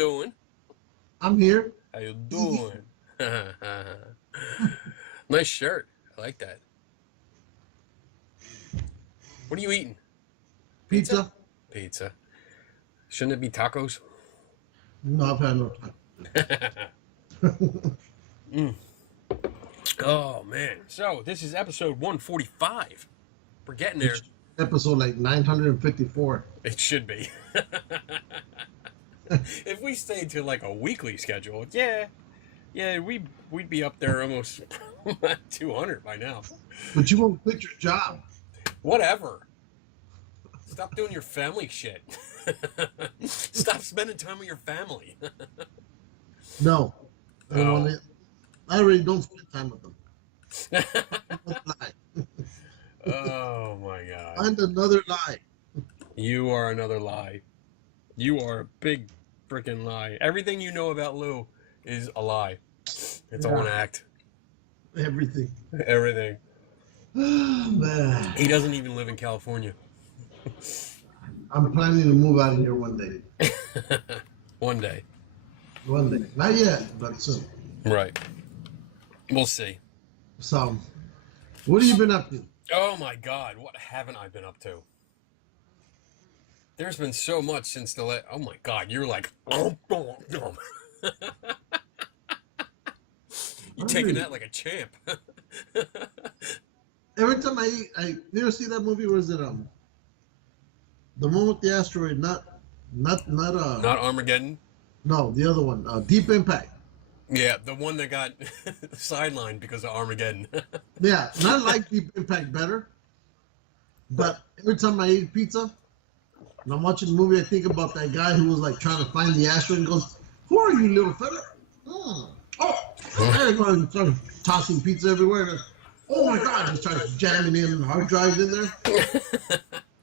doing? I'm here. How you doing? Nice shirt. I like that. What are you eating? Pizza? Pizza. Shouldn't it be tacos? No, I've had no time. Oh, man. So, this is episode 145. We're getting there. Episode like 954. It should be. If we stayed to like a weekly schedule, we'd be up there almost 200 by now. But you won't quit your job. Whatever. Stop doing your family shit. Stop spending time with your family. No. Oh. I already don't spend time with them. Oh my god. Find another lie. You are another lie. You are a big freaking lie. Everything you know about Lou is a lie. It's all an act. Everything. Everything. Man. He doesn't even live in California. I'm planning to move out of here one day. One day. One day. Not yet, but soon. Right. We'll see. So, what have you been up to? Oh my god, what haven't I been up to? There's been so much since the oh my god, you're like, you're taking that like a champ. Every time I you ever see that movie? Where is it? The one with the asteroid, not Armageddon? No, the other one, Deep Impact. Yeah, the one that got sidelined because of Armageddon. Yeah, and I like Deep Impact better. But every time I eat pizza and I'm watching the movie, I think about that guy who was like trying to find the asteroid and goes, "Who are you, little fella?" Oh, there you go, and started tossing pizza everywhere. And, oh my God! He starts jamming in hard drives in there.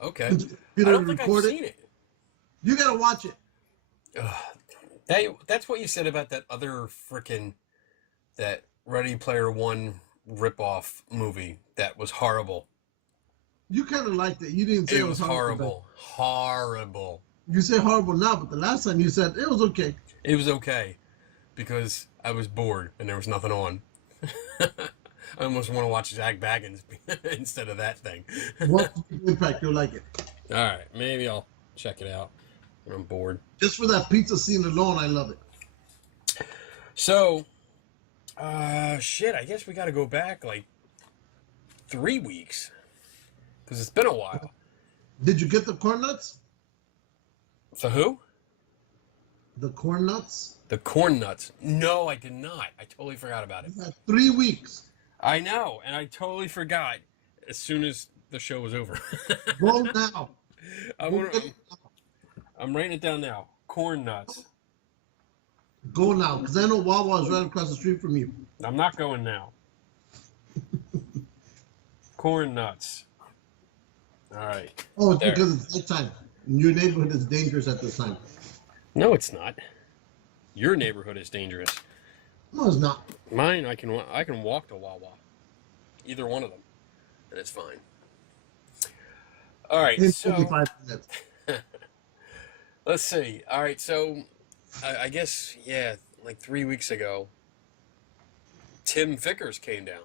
Okay. You I know, don't think I've record seen it. You gotta watch it. That's what you said about that other that Ready Player One ripoff movie that was horrible. You kind of liked it. You didn't say it was horrible. But horrible. you say horrible now, but the last time you said it was okay. It was okay because I was bored and there was nothing on. I almost want to watch Zach Baggins instead of that thing. Watch the Impact, you'll like it. All right, maybe I'll check it out when I'm bored. Just for that pizza scene alone, I love it. So, shit, I guess we got to go back like 3 weeks because it's been a while. Did you get the corn nuts? For who? The corn nuts? The corn nuts. No, I did not. I totally forgot about it. 3 weeks. I know, and I totally forgot as soon as the show was over. Go now. I'm writing it down now. Corn nuts. Go now, because I know Wawa is right across the street from you. I'm not going now. Corn nuts. All right. Oh, it's there. because it's nighttime. Your neighborhood is dangerous at this time. No, it's not. Your neighborhood is dangerous. No, it's not. Mine, I can walk to Wawa. Either one of them, and it's fine. All right, In so 25 minutes. let's see. All right, so I guess like 3 weeks ago, Tim Vickers came down.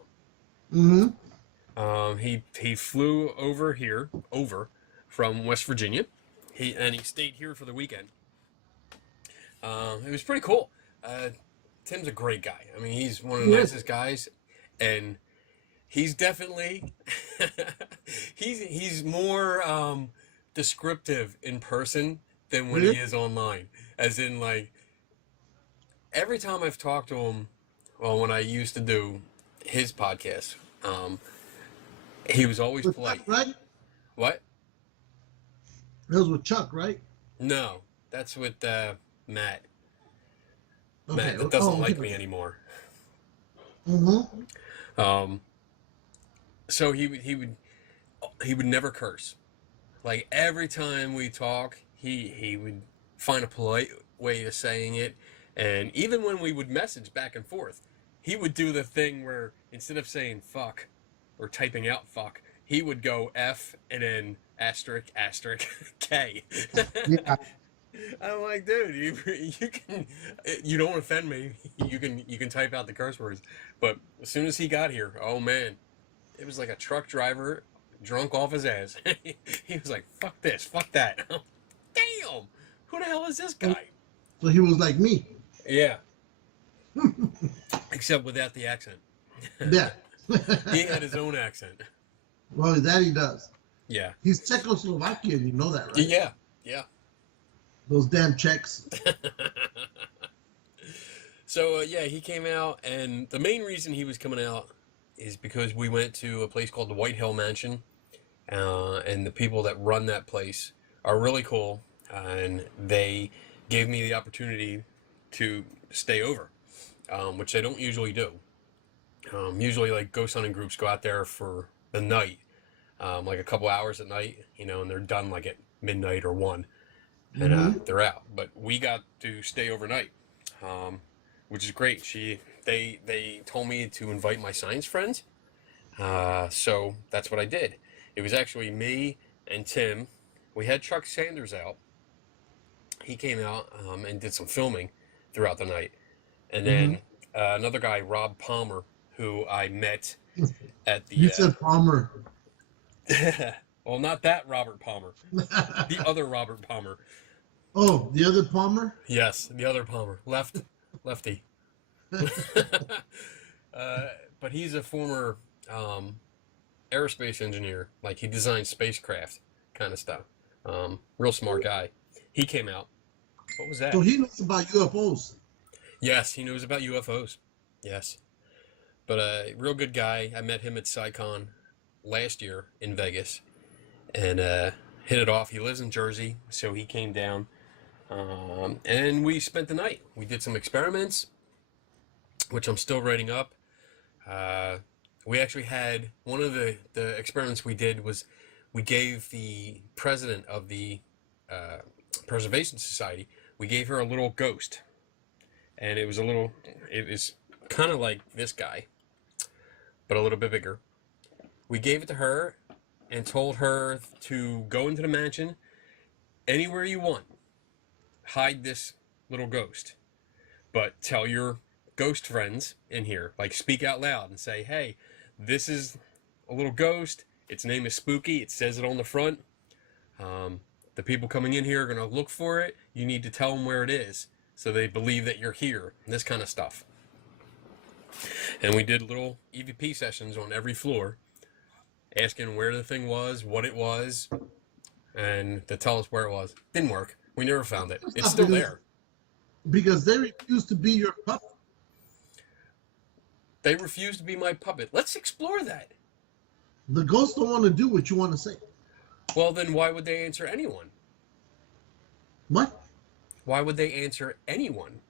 Mm-hmm. He flew over from West Virginia. He stayed here for the weekend. It was pretty cool. Tim's a great guy. I mean, he's one of the nicest guys, and he's definitely he's more descriptive in person than when he is online. As in, like, every time I've talked to him, well, when I used to do his podcast, he was always polite. Chuck, right? What? That was with Chuck, right? No, that's with Matt. Okay. Matt doesn't like me anymore. Mm-hmm. So he would never curse. Like, every time we talk, he would find a polite way of saying it, and even when we would message back and forth, he would do the thing where instead of saying fuck or typing out fuck, he would go F and then asterisk asterisk K. Yeah. I'm like, dude, you can, you don't offend me. You can type out the curse words. But as soon as he got here, oh man, it was like a truck driver drunk off his ass. He was like, fuck this, fuck that. Damn, who the hell is this guy? So he was like me. Yeah, except without the accent. Yeah. He had his own accent. Well, that he does. Yeah. He's Czechoslovakian. You know that, right? Yeah. Yeah. Those damn Czechs. So yeah, he came out, and the main reason he was coming out is because we went to a place called the White Hill Mansion, and the people that run that place are really cool, and they gave me the opportunity to stay over, which they don't usually do. Usually, like ghost hunting groups go out there for the night, like a couple hours at night, and they're done like at midnight or 1, and they're out. But we got to stay overnight, which is great. They told me to invite my science friends, so that's what I did. It was actually me and Tim. We had Chuck Sanders out. He came out and did some filming throughout the night, and then another guy, Rob Palmer, who I met at the. You said Palmer. Well, not that Robert Palmer. The other Robert Palmer. Oh, the other Palmer? Yes, the other Palmer. Lefty. But he's a former aerospace engineer. Like, he designed spacecraft kind of stuff. Real smart guy. He came out. What was that? So he knows about UFOs. Yes, he knows about UFOs. Yes. But real good guy. I met him at SciCon last year in Vegas, and hit it off. He lives in Jersey, so he came down, and we spent the night. We did some experiments, which I'm still writing up. We actually had one of the experiments we did was we gave the president of the Preservation Society, we gave her a little ghost, and it was kind of like this guy, but a little bit bigger. We gave it to her and told her to go into the mansion anywhere you want. Hide this little ghost. But tell your ghost friends in here, like speak out loud and say, hey, this is a little ghost. Its name is Spooky. It says it on the front. The people coming in here are going to look for it. You need to tell them where it is so they believe that you're here. This kind of stuff. And we did little EVP sessions on every floor, asking where the thing was, what it was, and to tell us where it was. Didn't work. We never found it. It's still there. Because they refuse to be your puppet. They refuse to be my puppet. Let's explore that. The ghosts don't want to do what you want to say. Well, then why would they answer anyone? What? Why would they answer anyone?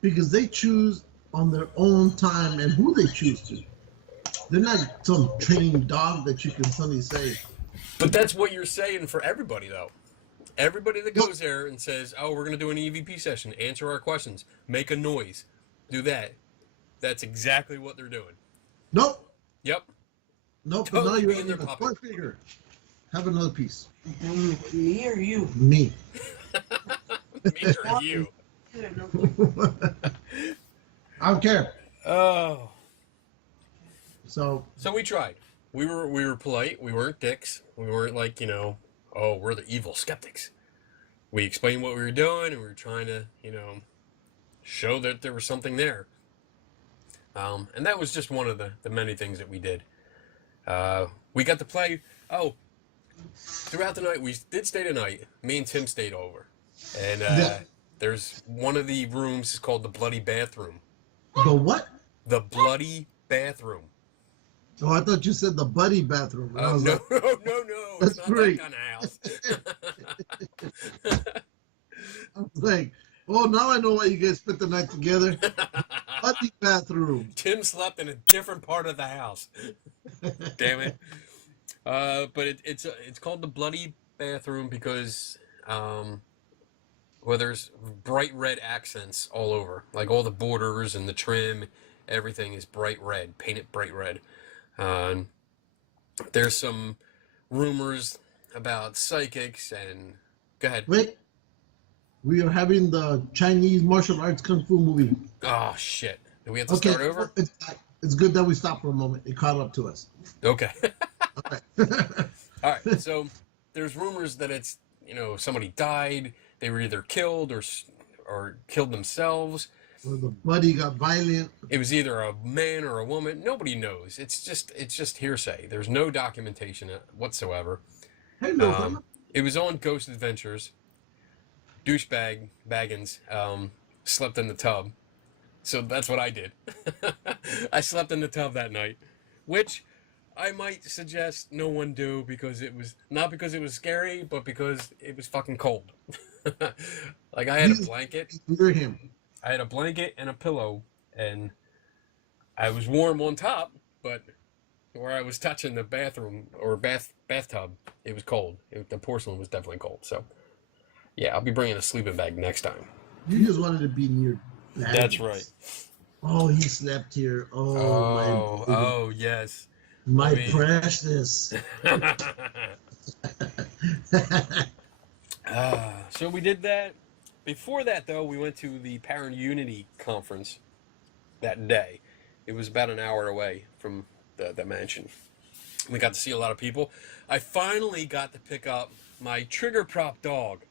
Because they choose on their own time and who they choose to. They're not some trained dog that you can suddenly say. But that's what you're saying for everybody, though. Everybody that goes there and says, oh, we're going to do an EVP session, answer our questions, make a noise, do that. That's exactly what they're doing. Nope. Yep. Nope. Totally Now you're being their in a puppet. point figure. Have another piece. Me or you? Me. Me or you. I don't care. Oh. So we tried. We were polite. We weren't dicks. We weren't like, oh, we're the evil skeptics. We explained what we were doing, and we were trying to, show that there was something there. And that was just one of the many things that we did. We got to play. Oh, throughout the night, we did stay the night. Me and Tim stayed over. And there's one of the rooms is called the Bloody Bathroom. the what? The Bloody Bathroom. Oh, I thought you said the buddy bathroom. And I was No. That's It's not great. that kind of house. I was like, oh, now I know why you guys spent the night together. Buddy bathroom. Tim slept in a different part of the house. Damn it. But it's called the Bloody Bathroom because there's bright red accents all over. Like all the borders and the trim, everything is bright red, painted bright red. There's some rumors about psychics and... Go ahead. Wait, We are having the Chinese martial arts kung fu movie. Oh shit! Do we have to Okay, start over? it's good that we stopped for a moment. It caught up to us. Okay. Okay. All right. So there's rumors that it's somebody died. They were either killed or killed themselves. Or the buddy got violent. It was either a man or a woman. Nobody knows. It's just hearsay. There's no documentation whatsoever. Hey, little fella. It was on Ghost Adventures. Douchebag Baggins slept in the tub. So that's what I did. I slept in the tub that night, which I might suggest no one do because it was not because it was scary, but because it was fucking cold. Like I had a blanket. Near him. I had a blanket and a pillow, and I was warm on top, but where I was touching the bathroom or bathtub, it was cold. The porcelain was definitely cold. So, yeah, I'll be bringing a sleeping bag next time. You just wanted to be near. That's right. Oh, he slept here. Oh, yes. My precious. So we did that. Before that, though, we went to the Parent Unity conference that day. It was about an hour away from the mansion. We got to see a lot of people. I finally got to pick up my trigger prop dog,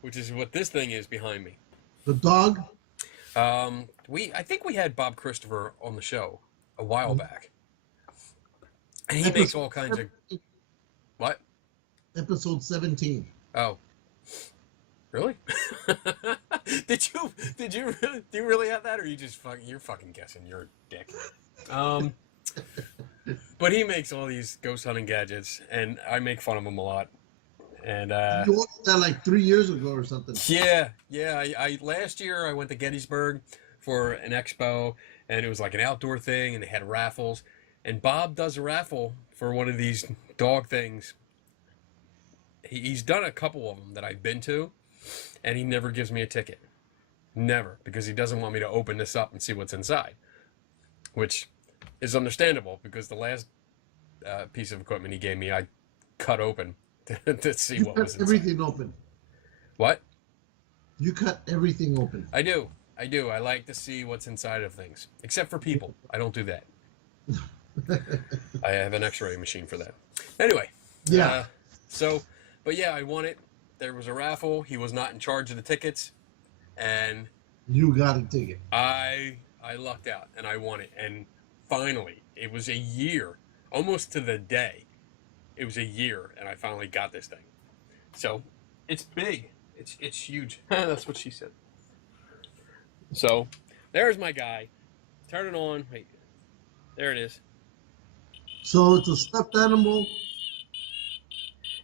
which is what this thing is behind me. The dog? I think we had Bob Christopher on the show a while back. And he makes all kinds of... What? Episode 17. Oh. Really? Did you really have that, or you're fucking guessing? You're a dick. But he makes all these ghost hunting gadgets, and I make fun of him a lot. And you ordered that like 3 years ago or something. Yeah. I last year I went to Gettysburg for an expo, and it was like an outdoor thing, and they had raffles. And Bob does a raffle for one of these dog things. He's done a couple of them that I've been to, and he never gives me a ticket. Never, because he doesn't want me to open this up and see what's inside, which is understandable because the last piece of equipment he gave me, I cut open to see what was inside. Everything open. What? You cut everything open. I do. I like to see what's inside of things, except for people. I don't do that. I have an X-ray machine for that. Anyway. Yeah. But yeah, I won it. There was a raffle. He was not in charge of the tickets, and you got a ticket. I lucked out, and I won it. And finally, it was a year, almost to the day. It was a year, and I finally got this thing. So it's big. It's huge. That's what she said. So there's my guy. Turn it on. Wait. There it is. So it's a stuffed animal.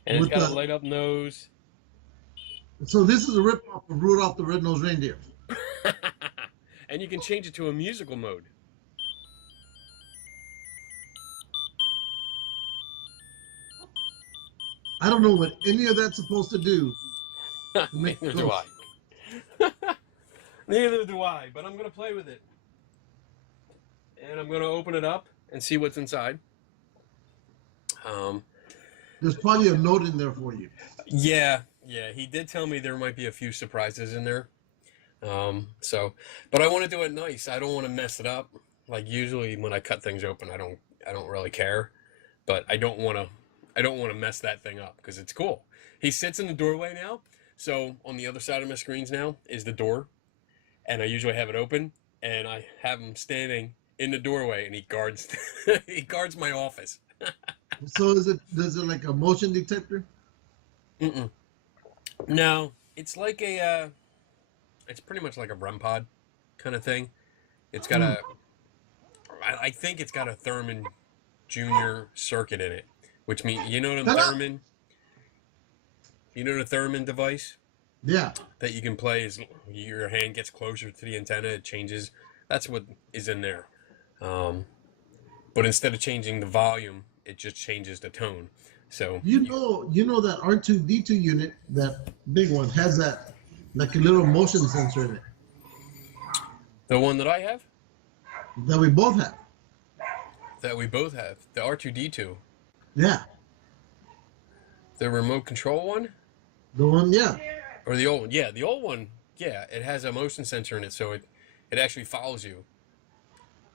And it's got a light up nose. So this is a rip-off of Rudolph the Red-Nosed Reindeer. And you can change it to a musical mode. I don't know what any of that's supposed to do. Neither do I. Neither do I, but I'm going to play with it. And I'm going to open it up and see what's inside. There's probably a note in there for you. Yeah, he did tell me there might be a few surprises in there. But I want to do it nice. I don't want to mess it up. Like usually when I cut things open, I don't really care, but I don't want to mess that thing up because it's cool. He sits in the doorway now. So on the other side of my screens now is the door, and I usually have it open, and I have him standing in the doorway, and he guards he guards my office. So does it like a motion detector? Mm-mm. No, it's like it's pretty much like a REM pod kind of thing. It's got I think it's got a Thurman Junior circuit in it, which means you know the Thurman device. Yeah. That you can play as your hand gets closer to the antenna, it changes. That's what is in there. But instead of changing the volume, it just changes the tone. So you know that R2D2 unit, that big one, has that like a little motion sensor in it. The one that I have? That we both have. That we both have. The R2D2. Yeah. The remote control one? The one, yeah. Or the old one. Yeah, the old one, yeah, it has a motion sensor in it, so it actually follows you.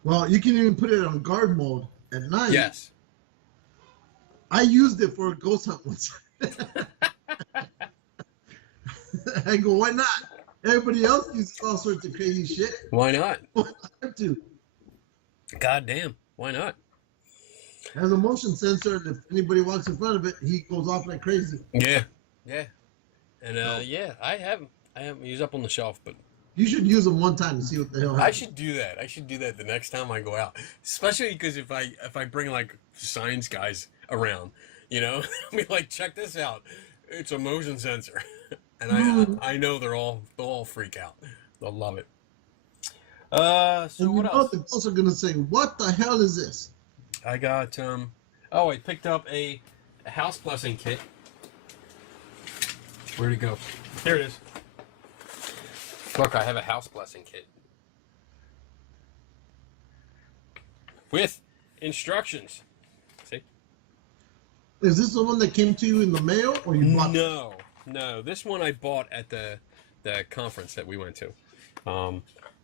Well, you can even put it on guard mode at night. Yes. I used it for a ghost hunt once. I go, why not? Everybody else uses all sorts of crazy shit. Why not? Why not I have to? God damn. Why not? It has a motion sensor, and if anybody walks in front of it, he goes off like crazy. Yeah. Yeah. And yeah, I haven't used up on the shelf, but You should use them one time to see what the hell happens. I should do that. I should do that the next time I go out. Especially because if I bring like science guys around, you know, I mean, like, check this out. It's a motion sensor, and I know they'll all freak out. They'll love it. So and what else? They're also gonna say, "What the hell is this?" I got I picked up a house blessing kit. Where'd it go? Here it is. Look, I have a house blessing kit with instructions. See? Is this the one that came to you in the mail, or you bought? No. This one I bought at the conference that we went to.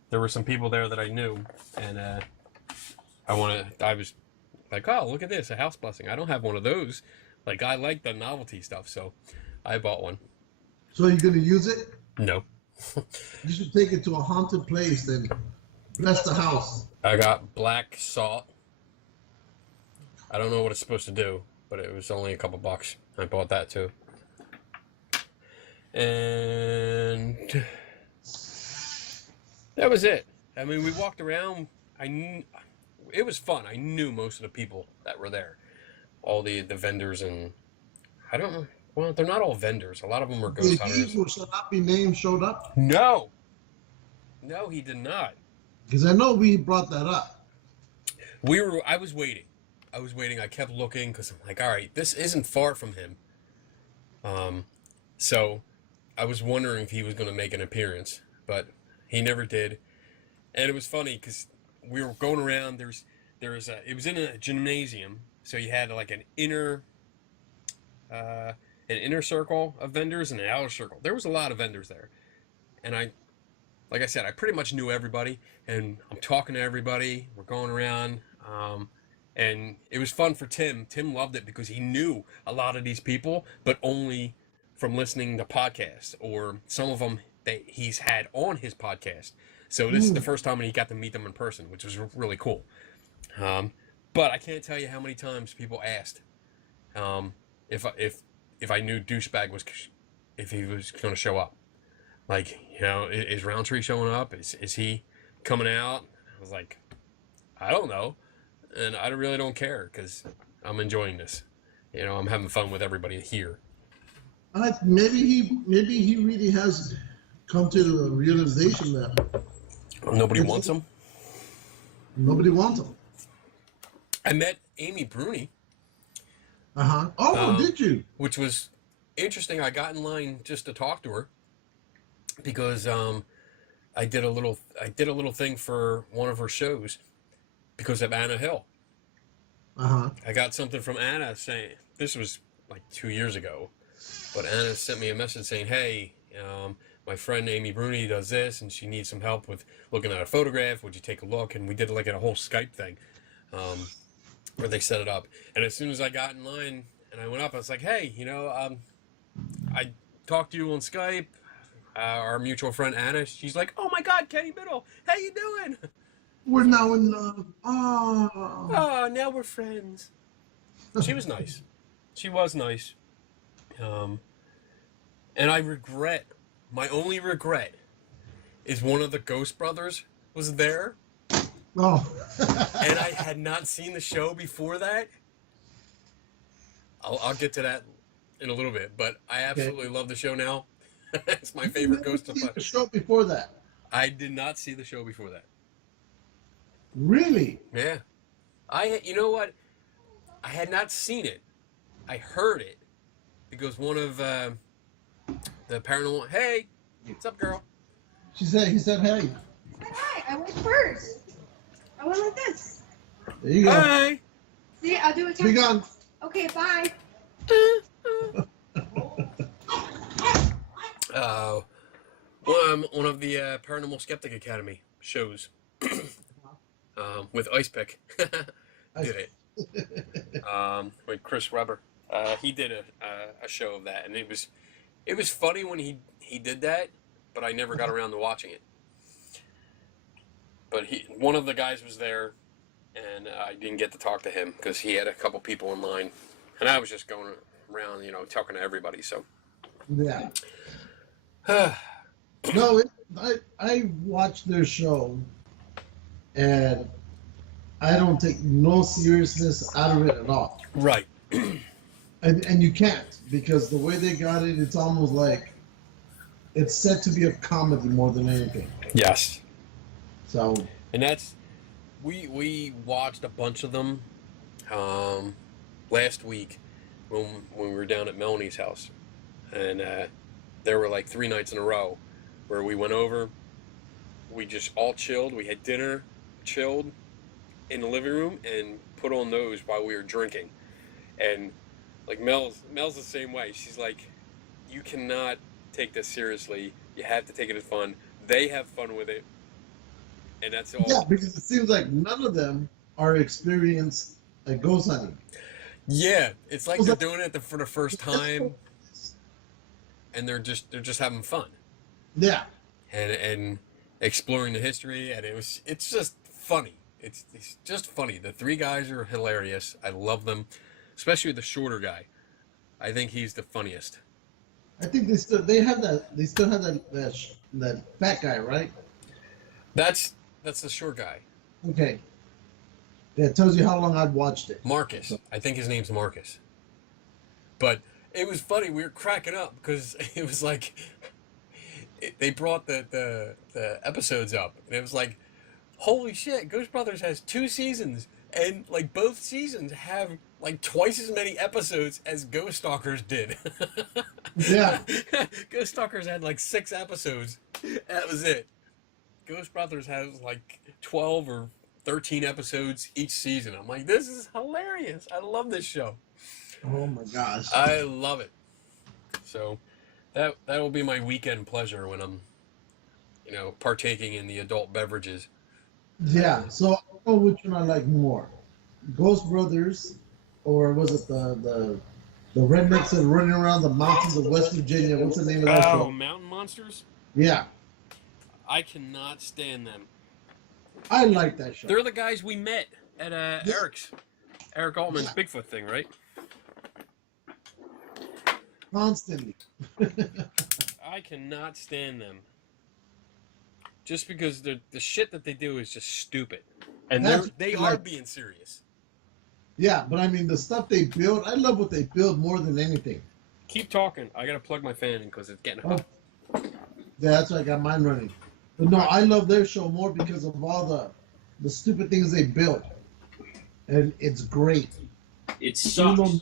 There were some people there that I knew, and I was like, oh, look at this, a house blessing. I don't have one of those. Like, I like the novelty stuff, so I bought one. So you're gonna use it? No. You should take it to a haunted place, then bless the house. I got black salt. I don't know what it's supposed to do, but it was only a couple bucks. I bought that too. And that was it. I mean, we walked around. It was fun. I knew most of the people that were there. All the vendors, and I don't know. Well, they're not all vendors. A lot of them were ghost hunters. He who shall not be named showed up? No, he did not. Because I know we brought that up. I was waiting. I kept looking because I'm like, all right, this isn't far from him. So I was wondering if he was going to make an appearance, but he never did. And it was funny because we were going around. It was in a gymnasium, so you had like an inner circle of vendors and an outer circle. There was a lot of vendors there, and like I said, I pretty much knew everybody, and I'm talking to everybody. We're going around, and it was fun for Tim. Tim loved it because he knew a lot of these people, but only from listening to podcasts, or some of them that he's had on his podcast. So this is the first time when he got to meet them in person, which was really cool. But I can't tell you how many times people asked if I knew Douchebag if he was going to show up. Like, you know, is Roundtree showing up? Is he coming out? I was like, I don't know, and I really don't care because I'm enjoying this. You know, I'm having fun with everybody here. Maybe he really has come to the realization that Nobody wants him. Nobody wants him. I met Amy Bruni. Oh, did you? Which was interesting. I got in line just to talk to her because I did a little thing for one of her shows because of Anna Hill. I got something from Anna saying, this was like 2 years ago, but Anna sent me a message saying, hey, my friend Amy Bruni does this, and she needs some help with looking at a photograph. Would you take a look? And we did like a whole Skype thing where they set it up. And as soon as I got in line and I went up, I was like, hey, you know, I talked to you on Skype. Our mutual friend Anna, she's like, oh my God, Kenny Biddle, how you doing? We're now in love. Oh, now we're friends. She was nice. She was nice. And my only regret is one of the Ghost Brothers was there. Oh. And I had not seen the show before that. I'll get to that in a little bit, but I absolutely love the show now. It's my favorite Ghost to play. The show before that. I did not see the show before that. Really? Yeah. You know what? I had not seen it. I heard it because one of the paranormal. Hey, what's up, girl? He said, hey. Hi, I went first. I went like this. There you go. Hi. See, I'll do it. Be gone. Okay, bye. Uh, one of the Paranormal Skeptic Academy shows with Ice Pick did it. With Chris Webber. He did a show of that, and it was funny when he did that, but I never got around to watching it. But one of the guys was there, and I didn't get to talk to him because he had a couple people in line, and I was just going around, talking to everybody. So Yeah. No, I watched their show, and I don't take no seriousness out of it at all. Right. And you can't, because the way they got it, it's almost like it's set to be a comedy more than anything. Yes. So. And that's we watched a bunch of them last week when we were down at Mellanie's house, and there were like 3 nights in a row where we went over, we just all chilled, we had dinner, chilled in the living room, and put on those while we were drinking. And like Mel's the same way. She's like, you cannot take this seriously. You have to take it as fun. They have fun with it, and that's all. Yeah, because it seems like none of them are experienced at ghost hunting. Yeah, it's like they're doing it for the first time, and they're just having fun. Yeah. And exploring the history, and it's just funny. It's just funny. The 3 guys are hilarious. I love them, especially the shorter guy. I think he's the funniest. I think they still have that fat guy, right? That's the short guy. Okay. Yeah, it tells you how long I've watched it. Marcus. I think his name's Marcus. But it was funny. We were cracking up because it was like they brought the episodes up, and it was like, holy shit, Ghost Brothers has 2 seasons, and like both seasons have like twice as many episodes as Ghost Stalkers did. Yeah. Ghost Stalkers had like 6 episodes. That was it. Ghost Brothers has like 12 or 13 episodes each season. I'm like, this is hilarious. I love this show. Oh my gosh. I love it. So that will be my weekend pleasure when I'm, partaking in the adult beverages. Yeah, so I don't know which one I like more. Ghost Brothers, or was it the rednecks that are running around the mountains of West Virginia? What's the name of that show? Mountain Monsters? Yeah. I cannot stand them. I like that show. They're the guys we met at Eric Altman's Bigfoot thing, right? Constantly. I cannot stand them. Just because the shit that they do is just stupid. And they are being serious. Yeah, but I mean, the stuff they build, I love what they build more than anything. Keep talking. I gotta plug my fan in because it's getting hot. Yeah, that's why I got mine running. But no, I love their show more because of all the stupid things they build. And it's great. It sucks.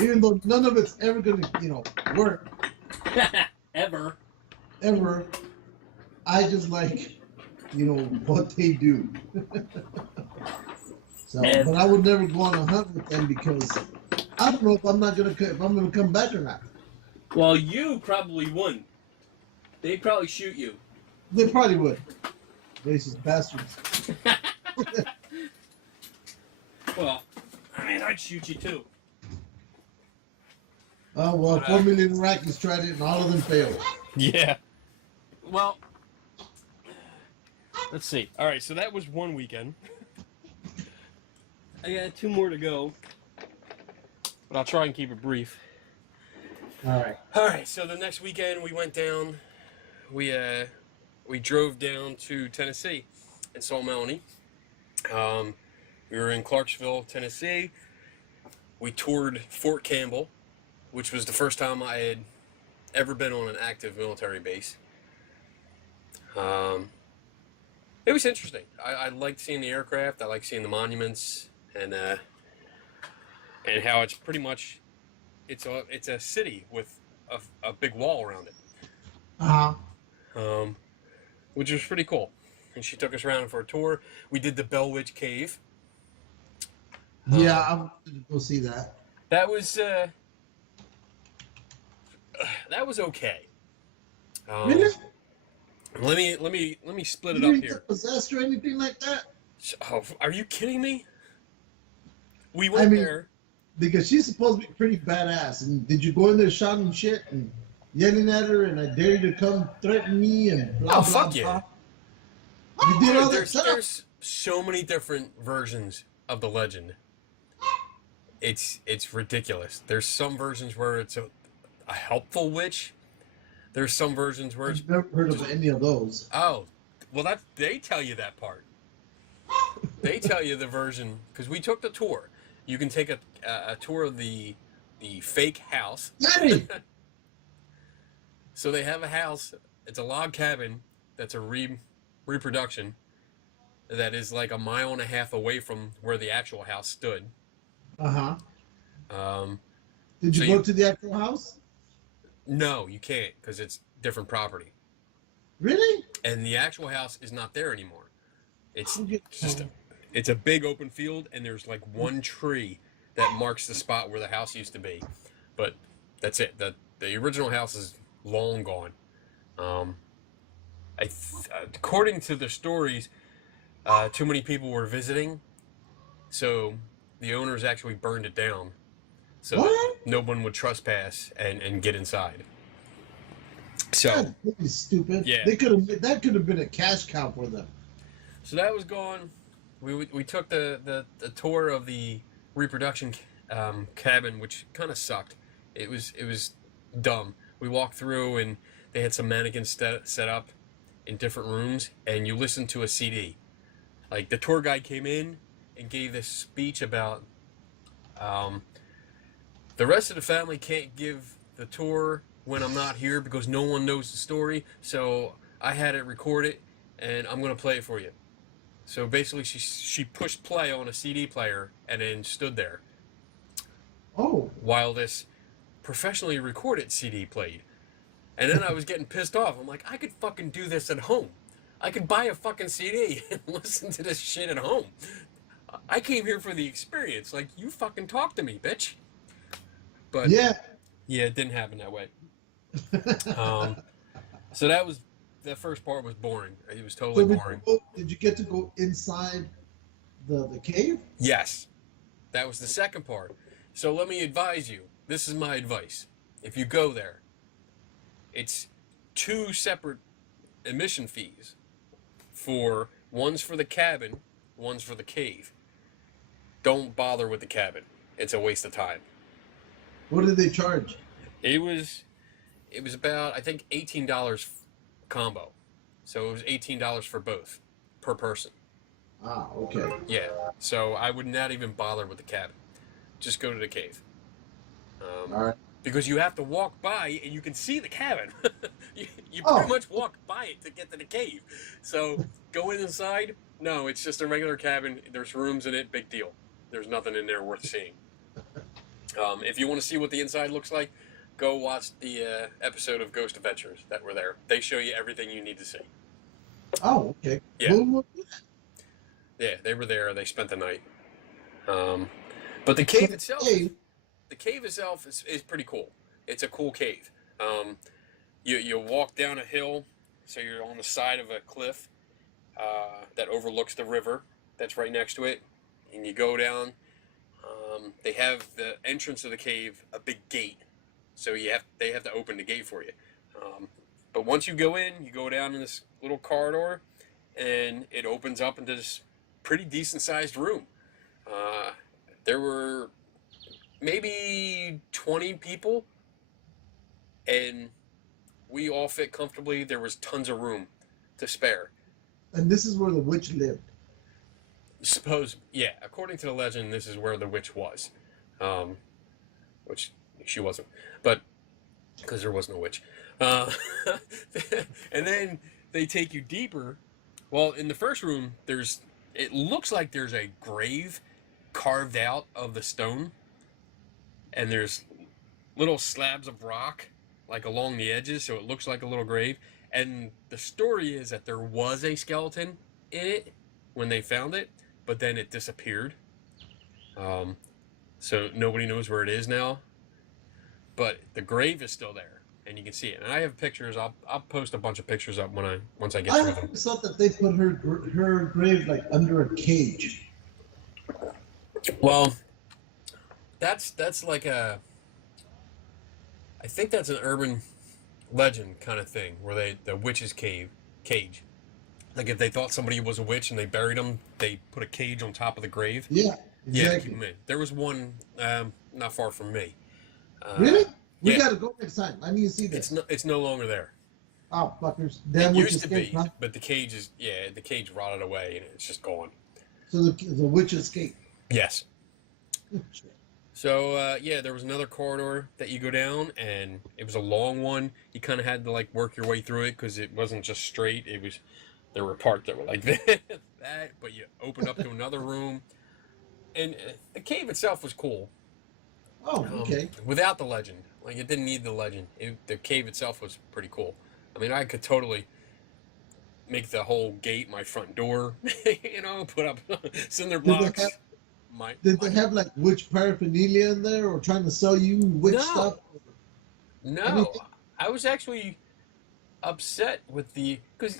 Even though none of it's ever going to, work. Ever. Ever. I just like, what they do. So, but I would never go on a hunt with them because I don't know if I'm gonna come back or not. Well, you probably wouldn't. They'd probably shoot you. They probably would. Racist bastards. Well, I mean, I'd shoot you too. Oh, well, 4 million Iraqis tried it and all of them failed. Yeah. Well, let's see. All right, so that was one weekend. I got 2 more to go, but I'll try and keep it brief. All right. So the next weekend we went down. We drove down to Tennessee and saw Mellanie. We were in Clarksville, Tennessee. We toured Fort Campbell, which was the first time I had ever been on an active military base. It was interesting. I liked seeing the aircraft. I liked seeing the monuments, and how it's pretty much it's a city with a big wall around it. Which was pretty cool. And she took us around for a tour. We did the Bell Witch Cave. Yeah, I wanted to go see that. That was okay. Really? Let me split it You up didn't here. get possessed or anything like that? Oh, are you kidding me? We I went mean, there. because she's supposed to be pretty badass. And did you go in there shouting shit and yelling at her and I dare you to come threaten me and blah Oh, blah fuck blah? yeah. You did Dude, all that stuff. there's so many different versions of the legend. It's ridiculous. There's some versions where it's a helpful witch. There's some versions where it's I've never heard just, of any of those. oh, well, they tell you that part. They tell you the version because we took the tour. You can take a tour of the fake house. Daddy! So they have a house. It's a log cabin that's a reproduction that is like a mile and a half away from where the actual house stood. Uh-huh. Um, Did you So go you- to the actual house? no, you can't because it's different property, Really? and the actual house is not there anymore. It's Okay. just it's a big open field, and there's like one tree that marks the spot where the house used to be, but that's it. The original house is long gone. According to the stories, too many people were visiting, so the owners actually burned it down, so that What? no one would trespass and get inside. So That's pretty stupid. Yeah. That could have been a cash cow for them. so that was gone. We took the tour of the reproduction cabin, which kind of sucked. It was dumb. We walked through and they had some mannequins set up in different rooms, and you listened to a CD. Like the tour guide came in and gave this speech about the rest of the family can't give the tour when I'm not here because no one knows the story. So I had it recorded, and I'm gonna play it for you. So basically, she pushed play on a CD player and then stood there Oh. while this professionally recorded CD played. And then I was getting pissed off. I'm like, I could fucking do this at home. I could buy a fucking CD and listen to this shit at home. I came here for the experience. Like, you fucking talk to me, bitch. But Yeah. yeah, it didn't happen that way. So that first part was boring. It was totally boring. Did you get to go inside the cave? Yes, that was the second part. So let me advise you. This is my advice. If you go there, it's 2 separate admission fees. One's for the cabin, one's for the cave. Don't bother with the cabin. It's a waste of time. What did they charge? It was about, I think, $18 combo. So it was $18 for both per person. Ah, okay. Yeah. So I would not even bother with the cabin. Just go to the cave. All right. Because you have to walk by and you can see the cabin. you Oh. pretty much walk by it to get to the cave. So go inside. No, it's just a regular cabin. There's rooms in it. Big deal. There's nothing in there worth seeing. If you want to see what the inside looks like, go watch the episode of Ghost Adventures that were there. They show you everything you need to see. Oh, okay. Yeah. Well, Yeah, they were there. They spent the night. But the cave itself, is pretty cool. It's a cool cave. You walk down a hill, so you're on the side of a cliff that overlooks the river that's right next to it, and you go down. They have the entrance of the cave a big gate, so they have to open the gate for you. But once you go in, you go down in this little corridor, and it opens up into this pretty decent sized room. There were maybe 20 people, and we all fit comfortably. There was tons of room to spare. and this is where the witch lived. According to the legend, this is where the witch was, which she wasn't, but because there was no witch. And then they take you deeper. Well, in the first room, it looks like there's a grave carved out of the stone, and there's little slabs of rock like along the edges, so it looks like a little grave. And the story is that there was a skeleton in it when they found it, but then it disappeared. So nobody knows where it is now. But the grave is still there. and you can see it. And I have pictures. I'll post a bunch of pictures up once I get I through them. always thought that they put her grave like under a cage. Well, that's like a. I think that's an urban legend kind of thing where the witch's cage. Like if they thought somebody was a witch and they buried them, they put a cage on top of the grave. Yeah, Yeah, to keep exactly. them in. There was one not far from me. Really? We Yeah. gotta go next time. I need to see this. It's no longer there. Oh, fuckers. It Damn witch used to be, escape, huh? but the cage rotted away and it's just gone. So the witch escape. Yes. So there was another corridor that you go down, and it was a long one. You kind of had to like work your way through it because it wasn't just straight. There were parts that were like that, but you opened up to another room, and the cave itself was cool. Oh, okay. Without the legend, like it didn't need the legend. The cave itself was pretty cool. I mean, I could totally make the whole gate my front door. Put up cinder blocks. Did they have like witch paraphernalia in there, or trying to sell you witch No. stuff? No, Anything? I was actually upset with because,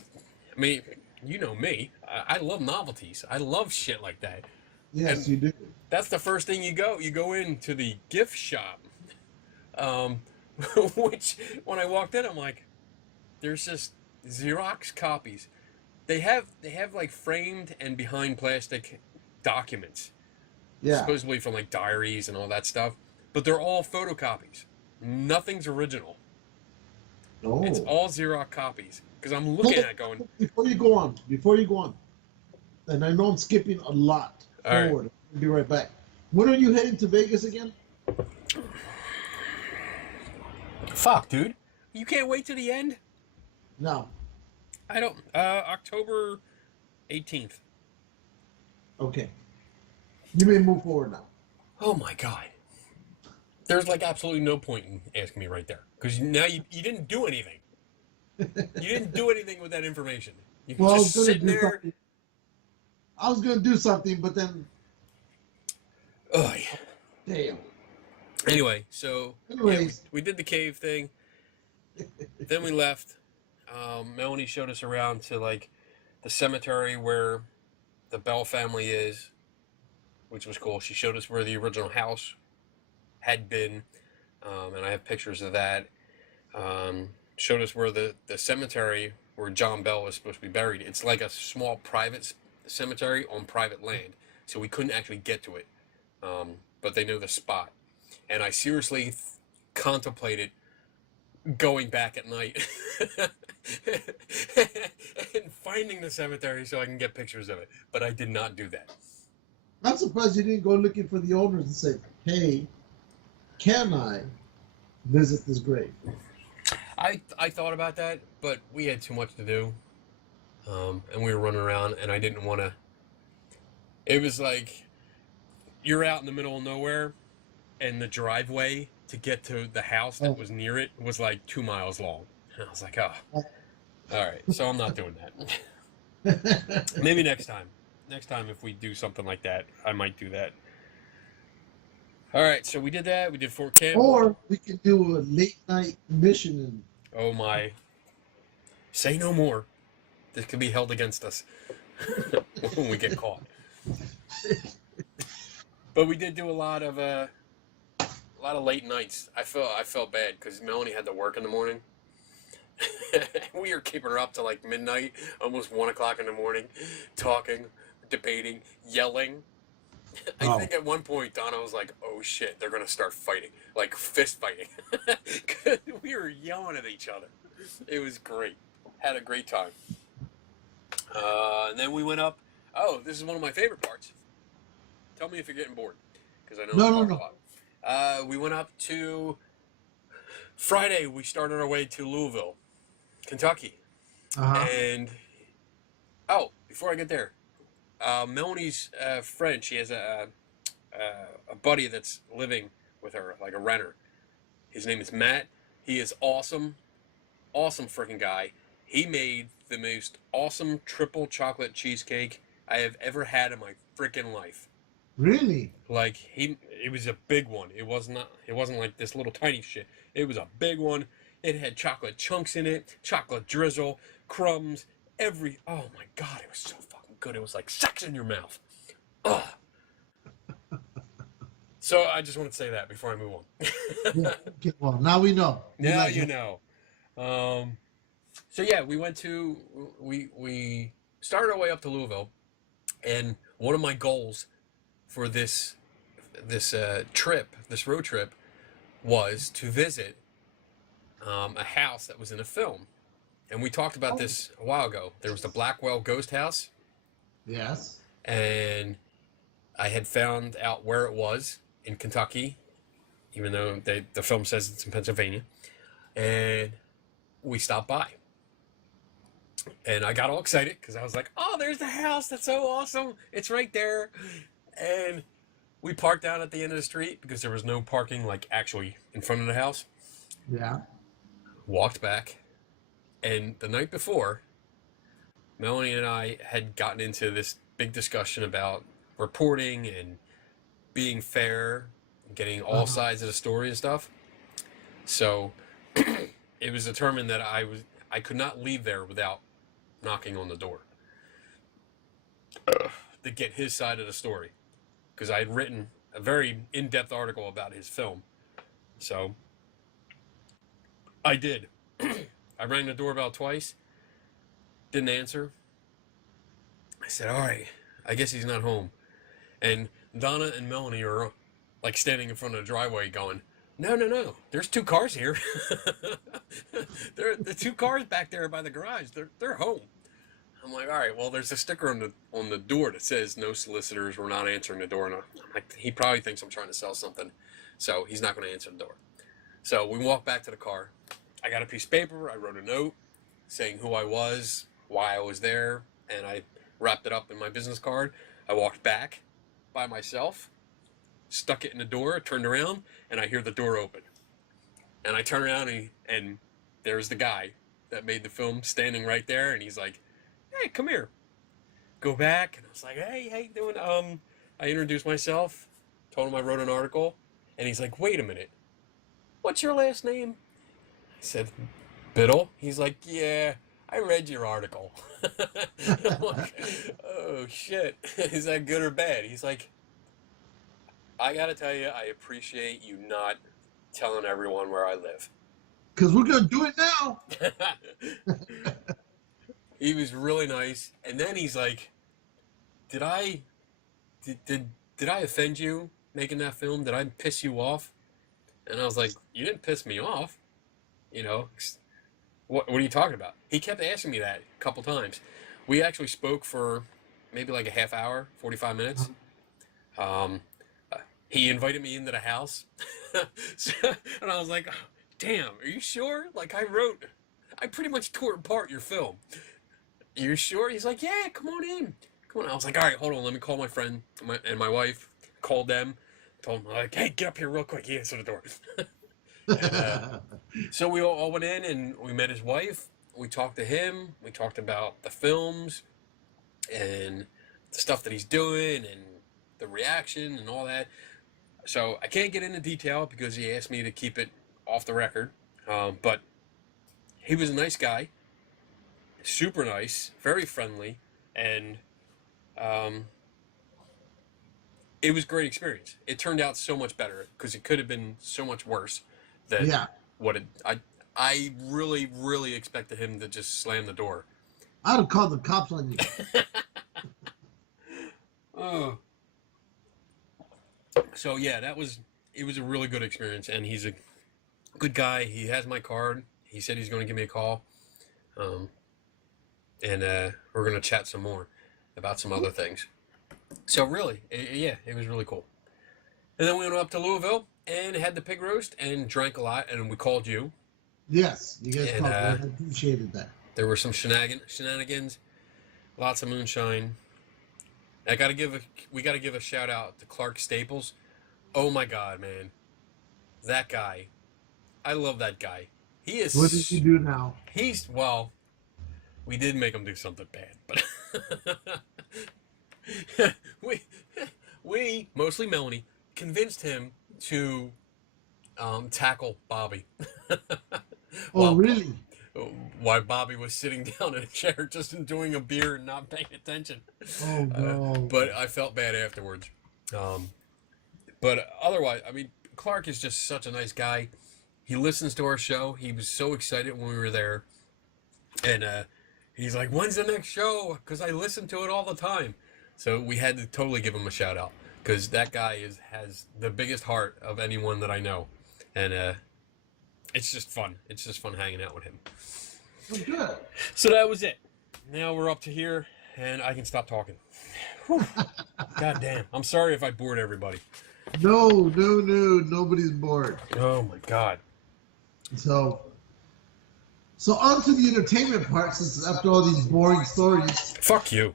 I mean, you know me. I love novelties. I love shit like that. Yes, And you do. That's the first thing you go. You go into the gift shop, which when I walked in, I'm like, there's just Xerox copies. They have like framed and behind plastic documents, Yeah. supposedly from like diaries and all that stuff, but they're all photocopies. Nothing's original. Oh. It's all Xerox copies. Because I'm looking at it going, Before you go on, and I know I'm skipping a lot All right. forward. I'll be right back. When are you heading to Vegas again? fuck, dude. You can't wait to the end? No. I don't. October 18th. Okay. You may move forward now. Oh my god. There's like absolutely no point in asking me right there. Because now you didn't do anything. You didn't do anything with that information. You Well, I just was gonna sitting do there. something. I was gonna do something, but then, Ugh. damn. Anyway, so Anyways. we did the cave thing. Then we left. Mellanie showed us around to like the cemetery where the Bell family is, which was cool. She showed us where the original house had been, and I have pictures of that. Showed us where the cemetery where John Bell was supposed to be buried. It's like a small private cemetery on private land, so we couldn't actually get to it. But they know the spot, and I seriously contemplated going back at night and finding the cemetery so I can get pictures of it. But I did not do that. I'm surprised you didn't go looking for the owners and say, "Hey, can I visit this grave?" I thought about that, but we had too much to do, and we were running around, and I didn't want to. It was like you're out in the middle of nowhere, and the driveway to get to the house that was near it was like 2 miles long. And I was like, oh, all right, so I'm not doing that. Maybe next time. Next time, if we do something like that, I might do that. All right, so we did that. We did Fort Campbell. Or we could do a late night mission and Oh my. Say no more. This could be held against us when we get caught. But we did do a lot of late nights. I felt bad because Mellanie had to work in the morning. We were keeping her up to like midnight, almost 1 o'clock in the morning, talking, debating, yelling. I think at one point Donna was like, "Oh shit, they're gonna start fighting, like fist fighting." We were yelling at each other. It was great. Had a great time. And then we went up. Oh, this is one of my favorite parts. Tell me if you're getting bored, because I know I'm talking a lot. We went up to Friday. We started our way to Louisville, Kentucky, and before I get there. Melanie's friend, she has a buddy that's living with her, like a renter. His name is Matt. He is awesome. Awesome freaking guy. He made the most awesome triple chocolate cheesecake I have ever had in my freaking life. Really? Like it was a big one. It wasn't like this little tiny shit. It was a big one. It had chocolate chunks in it, chocolate drizzle, crumbs, oh my God, it was so fucking good. It was like sex in your mouth. Ugh. So I just wanted to say that before I move on. Yeah. Okay, well, now we know. Now you know. So yeah, we started our way up to Louisville, and one of my goals for this road trip, was to visit a house that was in a film, and we talked about this a while ago. There was the Blackwell Ghost House, Yes. and I had found out where it was in Kentucky, even though the film says it's in Pennsylvania, and we stopped by. And I got all excited because I was like, oh, there's the house. That's so awesome. It's right there. And we parked out at the end of the street because there was no parking, like, actually in front of the house. Yeah. Walked back. And the night before, Mellanie and I had gotten into this big discussion about reporting and being fair, and getting all sides of the story and stuff. So it was determined that I could not leave there without knocking on the door to get his side of the story, because I had written a very in-depth article about his film. So I did. I rang the doorbell twice, didn't answer. I said, all right, I guess he's not home. And Donna and Mellanie are like standing in front of the driveway going, no, there's 2 cars here. The 2 cars back there by the garage, they're home. I'm like, all right, well, there's a sticker on the door that says no solicitors, we're not answering the door. And I'm like, he probably thinks I'm trying to sell something, so he's not going to answer the door. So we walk back to the car. I got a piece of paper. I wrote a note saying who I was, why I was there, and I wrapped it up in my business card. I walked back by myself, stuck it in the door, turned around, and I hear the door open. And I turn around, and there's the guy that made the film standing right there, and he's like, hey, come here. Go back, and I was like, hey, how you doing? I introduced myself, told him I wrote an article, and he's like, wait a minute, what's your last name? I said, Biddle. He's like, yeah, I read your article. I'm like, oh, shit. Is that good or bad? He's like, I gotta tell you, I appreciate you not telling everyone where I live. Because we're going to do it now. He was really nice. And then he's like, did I offend you making that film? Did I piss you off? And I was like, you didn't piss me off. You know, what are you talking about? He kept asking me that a couple times. We actually spoke for maybe like a half hour, 45 minutes. He invited me into the house. And I was like, oh, damn, are you sure? Like, I pretty much tore apart your film. You sure? He's like, yeah, come on in. Come on. I was like, all right, hold on. Let me call my friend and my wife. Called them. Told them, like, hey, get up here real quick. He answered the door. And, so we all went in and we met his wife. We talked to him. We talked about the films and the stuff that he's doing and the reaction and all that. So I can't get into detail because he asked me to keep it off the record. But he was a nice guy, super nice, very friendly, and it was a great experience. It turned out so much better because it could have been so much worse than what it. I really, really expected him to just slam the door. I'd have called the cops on you. Oh. So yeah, it was a really good experience, and he's a good guy. He has my card. He said he's going to give me a call, and we're going to chat some more about some other things. So really, it was really cool. And then we went up to Louisville and had the pig roast and drank a lot, and we called you. Yes, you guys And, called. I appreciated that. There were some shenanigans, lots of moonshine. We got to give a shout out to Clark Staples. Oh my God, man, that guy, I love that guy. He is. What did he do now? We did make him do something bad, but we mostly Mellanie convinced him to tackle Bobby. Oh, While really? why Bobby was sitting down in a chair just enjoying a beer and not paying attention. Oh, no. But I felt bad afterwards. Um, but otherwise, I mean, Clark is just such a nice guy. He listens to our show. He was so excited when we were there. And he's like, when's the next show? Because I listen to it all the time. So we had to totally give him a shout out. Because that guy has the biggest heart of anyone that I know. And it's just fun. It's just fun hanging out with him. Oh, good. So that was it. Now we're up to here, and I can stop talking. Whew. God damn. I'm sorry if I bored everybody. No, nobody's bored. Oh, my God. So on to the entertainment part, since after all these boring stories. Fuck you.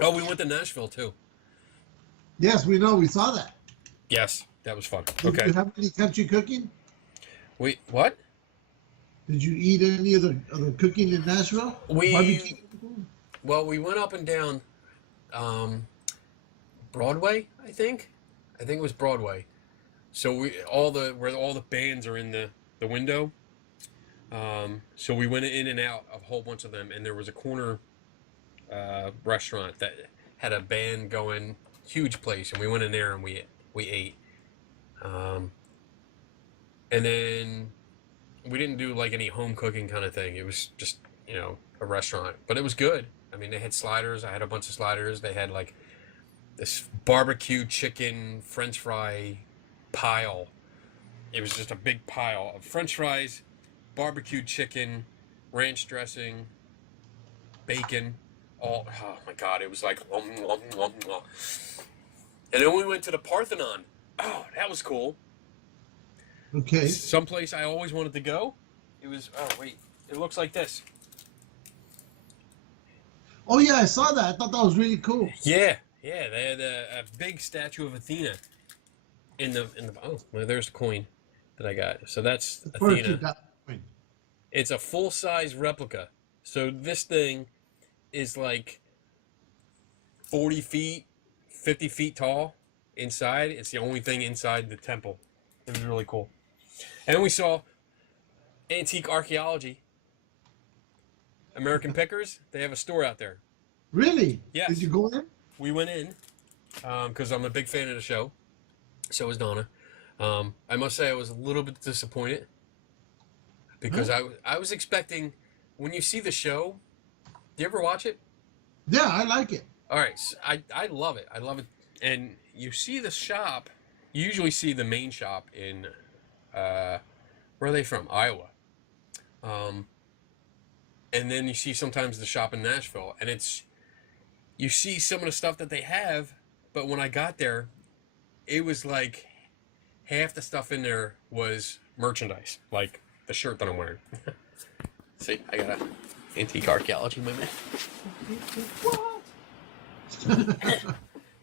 Oh, we went to Nashville, too. Yes, we know. We saw that. Yes, that was fun. Did Okay. you have any country cooking? Wait, what? Did you eat any of the cooking in Nashville? Barbecue? Well, we went up and down Broadway, I think. I think it was Broadway. So where all the bands are in the window. So we went in and out of a whole bunch of them, and there was a corner restaurant that had a band going, huge place, and we went in there and we ate. And then we didn't do like any home cooking kind of thing. It was just, a restaurant, but it was good. I mean, they had sliders. I had a bunch of sliders. They had like this barbecue chicken French fry pile. It was just a big pile of French fries, barbecue chicken, ranch dressing, bacon. Oh my God, it was like, and then we went to the Parthenon. Oh, that was cool. Okay. Someplace I always wanted to go. It was, it looks like this. Oh yeah, I saw that. I thought that was really cool. Yeah, they had a big statue of Athena in the oh, well, there's the coin that I got. So that's First you Athena. got- It's a full-size replica. So this thing is like 40 feet, 50 feet tall inside. It's the only thing inside the temple. It was really cool. And we saw antique archaeology. American Pickers, they have a store out there. Really? Yes. Did you go in? We went in because I'm a big fan of the show. So is Donna. I must say I was a little bit disappointed because I was expecting, when you see the show, do you ever watch it? Yeah, I like it. All right, so I love it. I love it. And you see the shop, you usually see the main shop in, where are they from? Iowa. And then you see sometimes the shop in Nashville, and you see some of the stuff that they have, but when I got there, it was like half the stuff in there was merchandise, like the shirt that I'm wearing. See, I got a antique archaeology moment.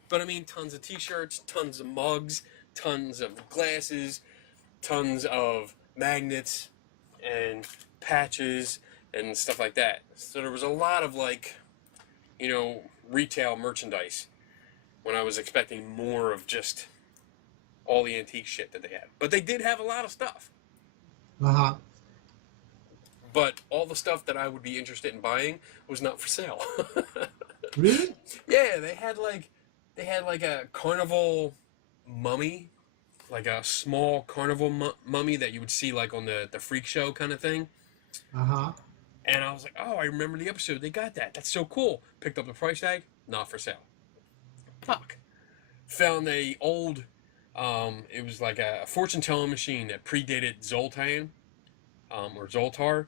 But I mean, tons of t-shirts, tons of mugs, tons of glasses, tons of magnets and patches and stuff like that. So there was a lot of retail merchandise when I was expecting more of just all the antique shit that they had. But they did have a lot of stuff. Uh-huh. But all the stuff that I would be interested in buying was not for sale. Really? Yeah, they had like a carnival mummy, like a small carnival mummy that you would see like on the freak show kind of thing. Uh-huh. And I was like, oh, I remember the episode. They got that. That's so cool. Picked up the price tag. Not for sale. Fuck. Found a old, it was like a fortune telling machine that predated Zoltan, or Zoltar.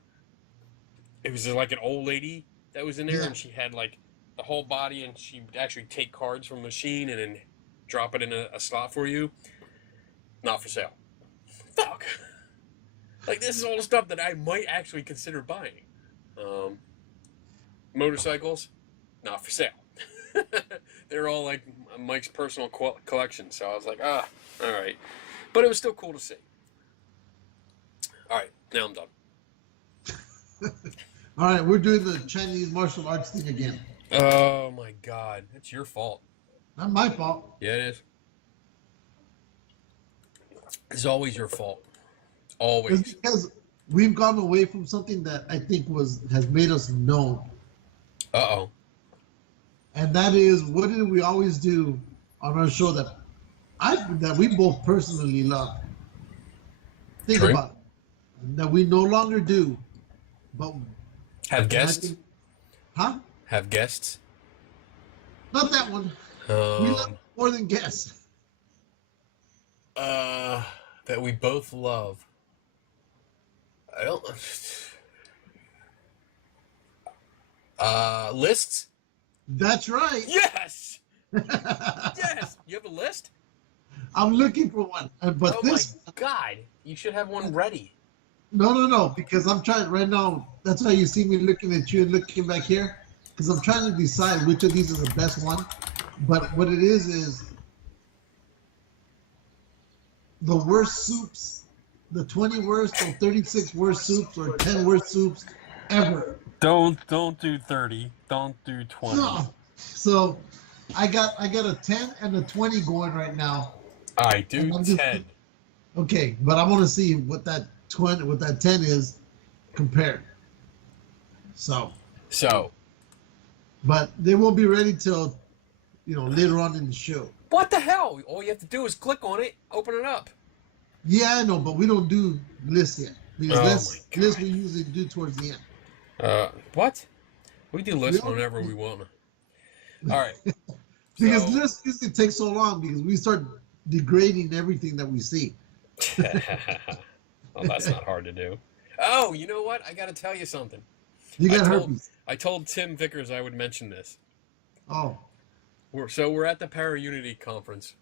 It was like an old lady that was in there, and she had like the whole body, and she would actually take cards from the machine and then drop it in a slot for you. Not for sale. Fuck. Like, this is all the stuff that I might actually consider buying. Motorcycles, not for sale. They're all like Mike's personal collection, so I was like, all right. But it was still cool to see. All right, now I'm done. All right, we're doing the Chinese martial arts thing again. Oh my God, it's your fault. Not my fault. Yeah, it is. It's always your fault. Always. It's because we've gone away from something that I think has made us known, Uh-oh. and that is what did we always do on our show that we both personally love. Think Drink? about it. That we no longer do, but Have and I guests? think, huh? Have guests? Not that one. We love Um, more than guests. that we both love. I don't. Lists? That's right. Yes! Yes! You have a list? I'm looking for one, but Oh this my God! You should have one ready. no, because I'm trying right now. That's why you see me looking at you and looking back here, because I'm trying to decide which of these is the best one. But what it is the worst soups, the 20 worst or 36 worst soups or 10 worst soups ever. Don't do 30. Don't do 20. No. So I got a 10 and a 20 going right now. I do And I'm just- 10. Okay, but I want to see what that 10 is compared. So, but they won't be ready till later on in the show. What the hell? All you have to do is click on it, open it up. Yeah, I know, but we don't do lists yet because Oh lists my we usually do towards the end. What? We do lists We don't- whenever we want. All right. Because So- lists usually take so long because we start degrading everything that we see. Well, that's not hard to do. Oh, you know what? I got to tell you something. You got I told- herpes. I told Tim Vickers I would mention this. Oh, We're at the Para Unity conference,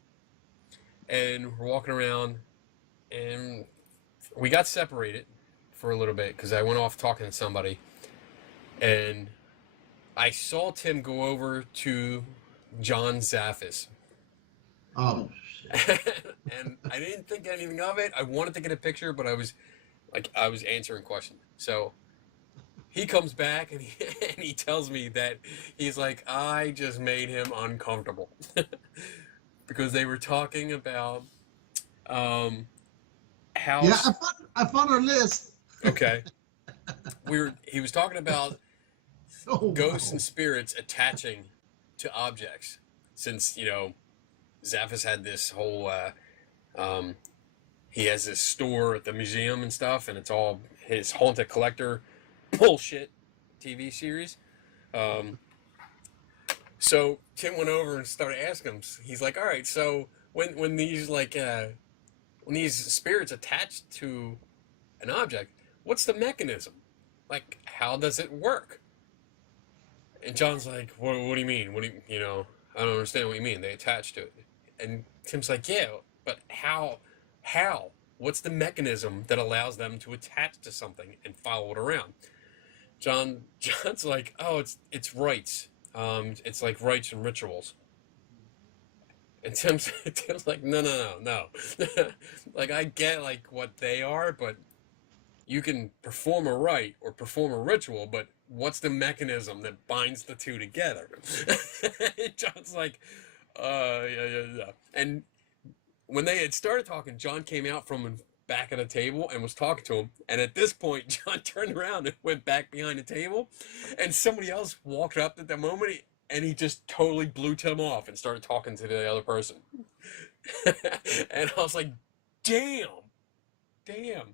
and we're walking around, and we got separated for a little bit because I went off talking to somebody, and I saw Tim go over to John Zaffis. oh, And I didn't think anything of it. I wanted to get a picture, but I was answering questions. So he comes back and he tells me that he's like, I just made him uncomfortable because they were talking about how yeah. I found our list. okay. He was talking about Oh, ghosts wow. and spirits attaching to objects, since Zaffis had this whole he has this store at the museum and stuff, and it's all his haunted collector bullshit TV series. So Tim went over and started asking him. He's like, all right, so when these when these spirits attach to an object, what's the mechanism? Like, how does it work? And John's like, what do you mean? What do you I don't understand what you mean. They attach to it. And Tim's like, yeah, but how? How? What's the mechanism that allows them to attach to something and follow it around? John's like, oh, it's rites. It's like rites and rituals. And Tim's like, no. Like, I get like what they are, but you can perform a rite or perform a ritual, but what's the mechanism that binds the two together? John's like, yeah. And when they had started talking, John came out from back of the table and was talking to him. And at this point, John turned around and went back behind the table. And somebody else walked up at that moment, and he just totally blew Tim off and started talking to the other person. And I was like, damn.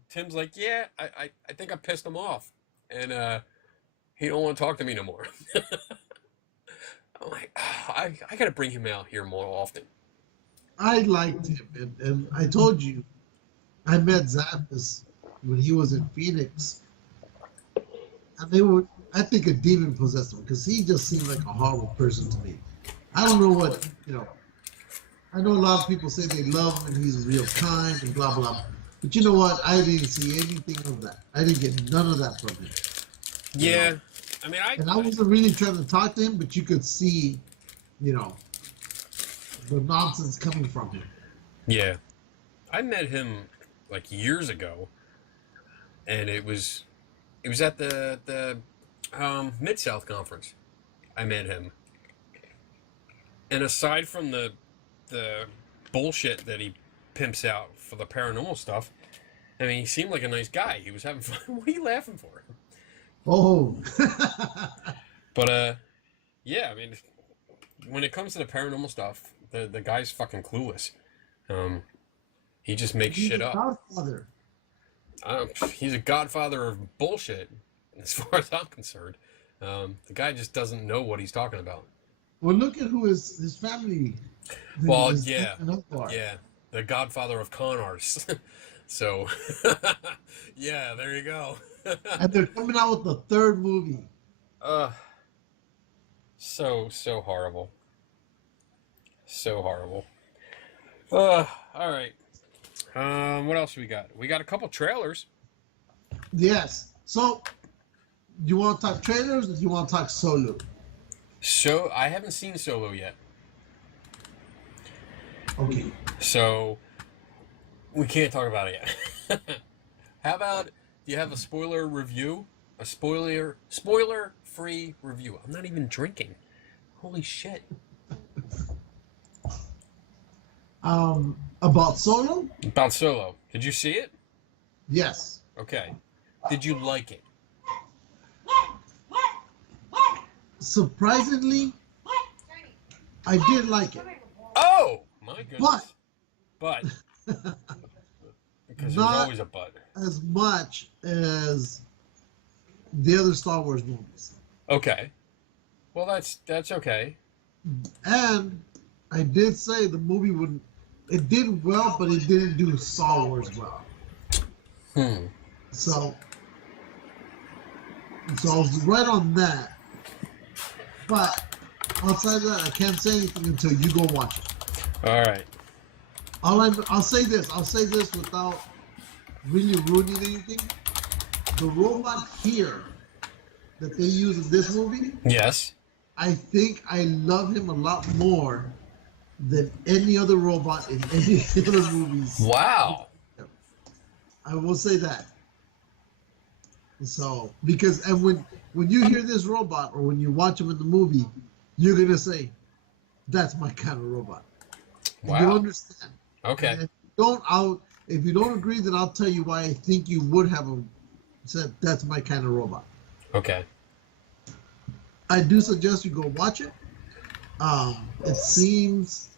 Tim's like, yeah, I think I pissed him off. And he don't want to talk to me no more. I'm like, I got to bring him out here more often. I liked him, and I told you, I met Zappis when he was in Phoenix, and I think a demon possessed him because he just seemed like a horrible person to me. I don't know what, I know a lot of people say they love him and he's real kind and blah, blah. But you know what? I didn't see anything of that. I didn't get none of that from him. Yeah. I mean, And I wasn't really trying to talk to him, but you could see, the nonsense coming from him. Yeah. I met him like years ago, and it was at the Mid-South conference. I met him. And aside from the bullshit that he pimps out for the paranormal stuff, I mean, he seemed like a nice guy. He was having fun. What are you laughing for? Oh. But yeah. I mean, when it comes to the paranormal stuff, the guy's fucking clueless. He just makes He's shit a up. Godfather. He's a godfather of bullshit, as far as I'm concerned. The guy just doesn't know what he's talking about. Well, look at who his family. Well, is yeah, taking up for. yeah, the godfather of con artists. So, yeah, there you go. And they're coming out with the third movie. So horrible. So horrible. All right. What else we got? We got a couple trailers. Yes. So, you want to talk trailers or do you want to talk Solo? So I haven't seen Solo yet. Okay. So we can't talk about it yet. How about, do you have a spoiler review? A spoiler-free review. I'm not even drinking. Holy shit. About Solo? About Solo. Did you see it? Yes. Okay. Did you like it? Surprisingly, I did like it. Oh! My goodness. But because there's not always a but. as much as the other Star Wars movies. Okay. Well, that's okay. And I did say the movie it did well, but it didn't do Star Wars well. So I was right on that. But outside of that, I can't say anything until you go watch it. All right. I'll say this. I'll say this without really ruining anything. The robot here that they use in this movie, Yes. I think I love him a lot more than any other robot in any other movies. Wow. I will say that. So, and when you hear this robot or when you watch him in the movie, you're gonna say, "That's my kind of robot." Wow. You understand? Okay. And if you don't agree, then I'll tell you why I think you would have said that's my kind of robot. Okay. I do suggest you go watch it. It seems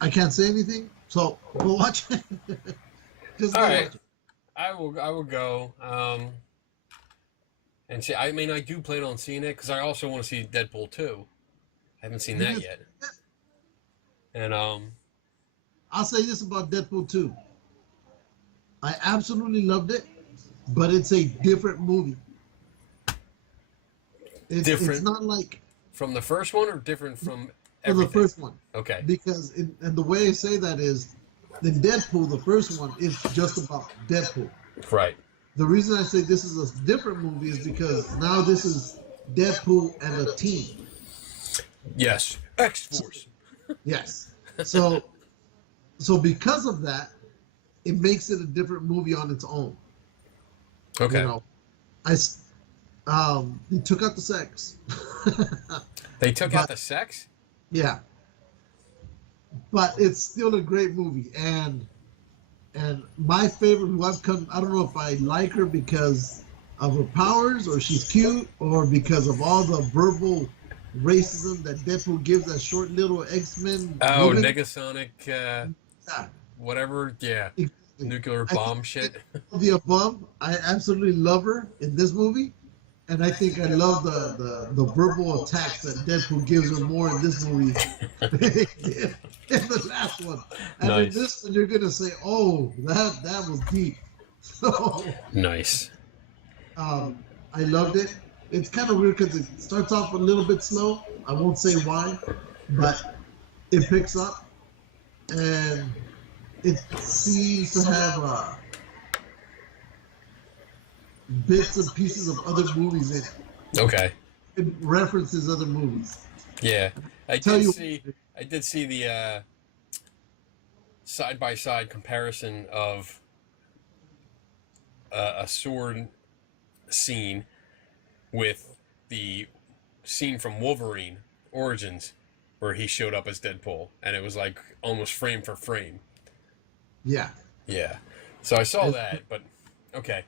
I can't say anything, so go watch it. Just All go right. watch it. I will go. And see, I mean, I do plan on seeing it because I also want to see Deadpool 2. I haven't seen that yet. And I'll say this about Deadpool 2. I absolutely loved it, but it's a different movie. Different? It's not like from the first one or different from the everything? first one. Okay. Because, and the way I say that is, in Deadpool, the first one is just about Deadpool. Right. The reason I say this is a different movie is because now this is Deadpool and a team. Yes. X-Force. Yes. So because of that, it makes it a different movie on its own. Okay. You know, they took out the sex. They took out the sex? Yeah. But it's still a great movie, and my favorite, I don't know if I like her because of her powers, or she's cute, or because of all the verbal racism that Deadpool gives that short little X-Men. Oh, woman. Negasonic, Yeah. whatever. Yeah. Exactly. Nuclear bomb shit. The above, I absolutely love her in this movie, and I think I love the verbal attacks that Deadpool gives her more in this movie than he did in the last one. And Nice. in this one, you're gonna say, "Oh, that was deep." So Nice. I loved it. It's kind of weird because it starts off a little bit slow. I won't say why, but it picks up, and it seems to have bits and pieces of other movies in it. Okay. It references other movies. Yeah. I Tell did you- see the side-by-side comparison of a sword scene with the scene from Wolverine Origins where he showed up as Deadpool, and it was like almost frame for frame. Yeah. Yeah. So I saw that, but okay.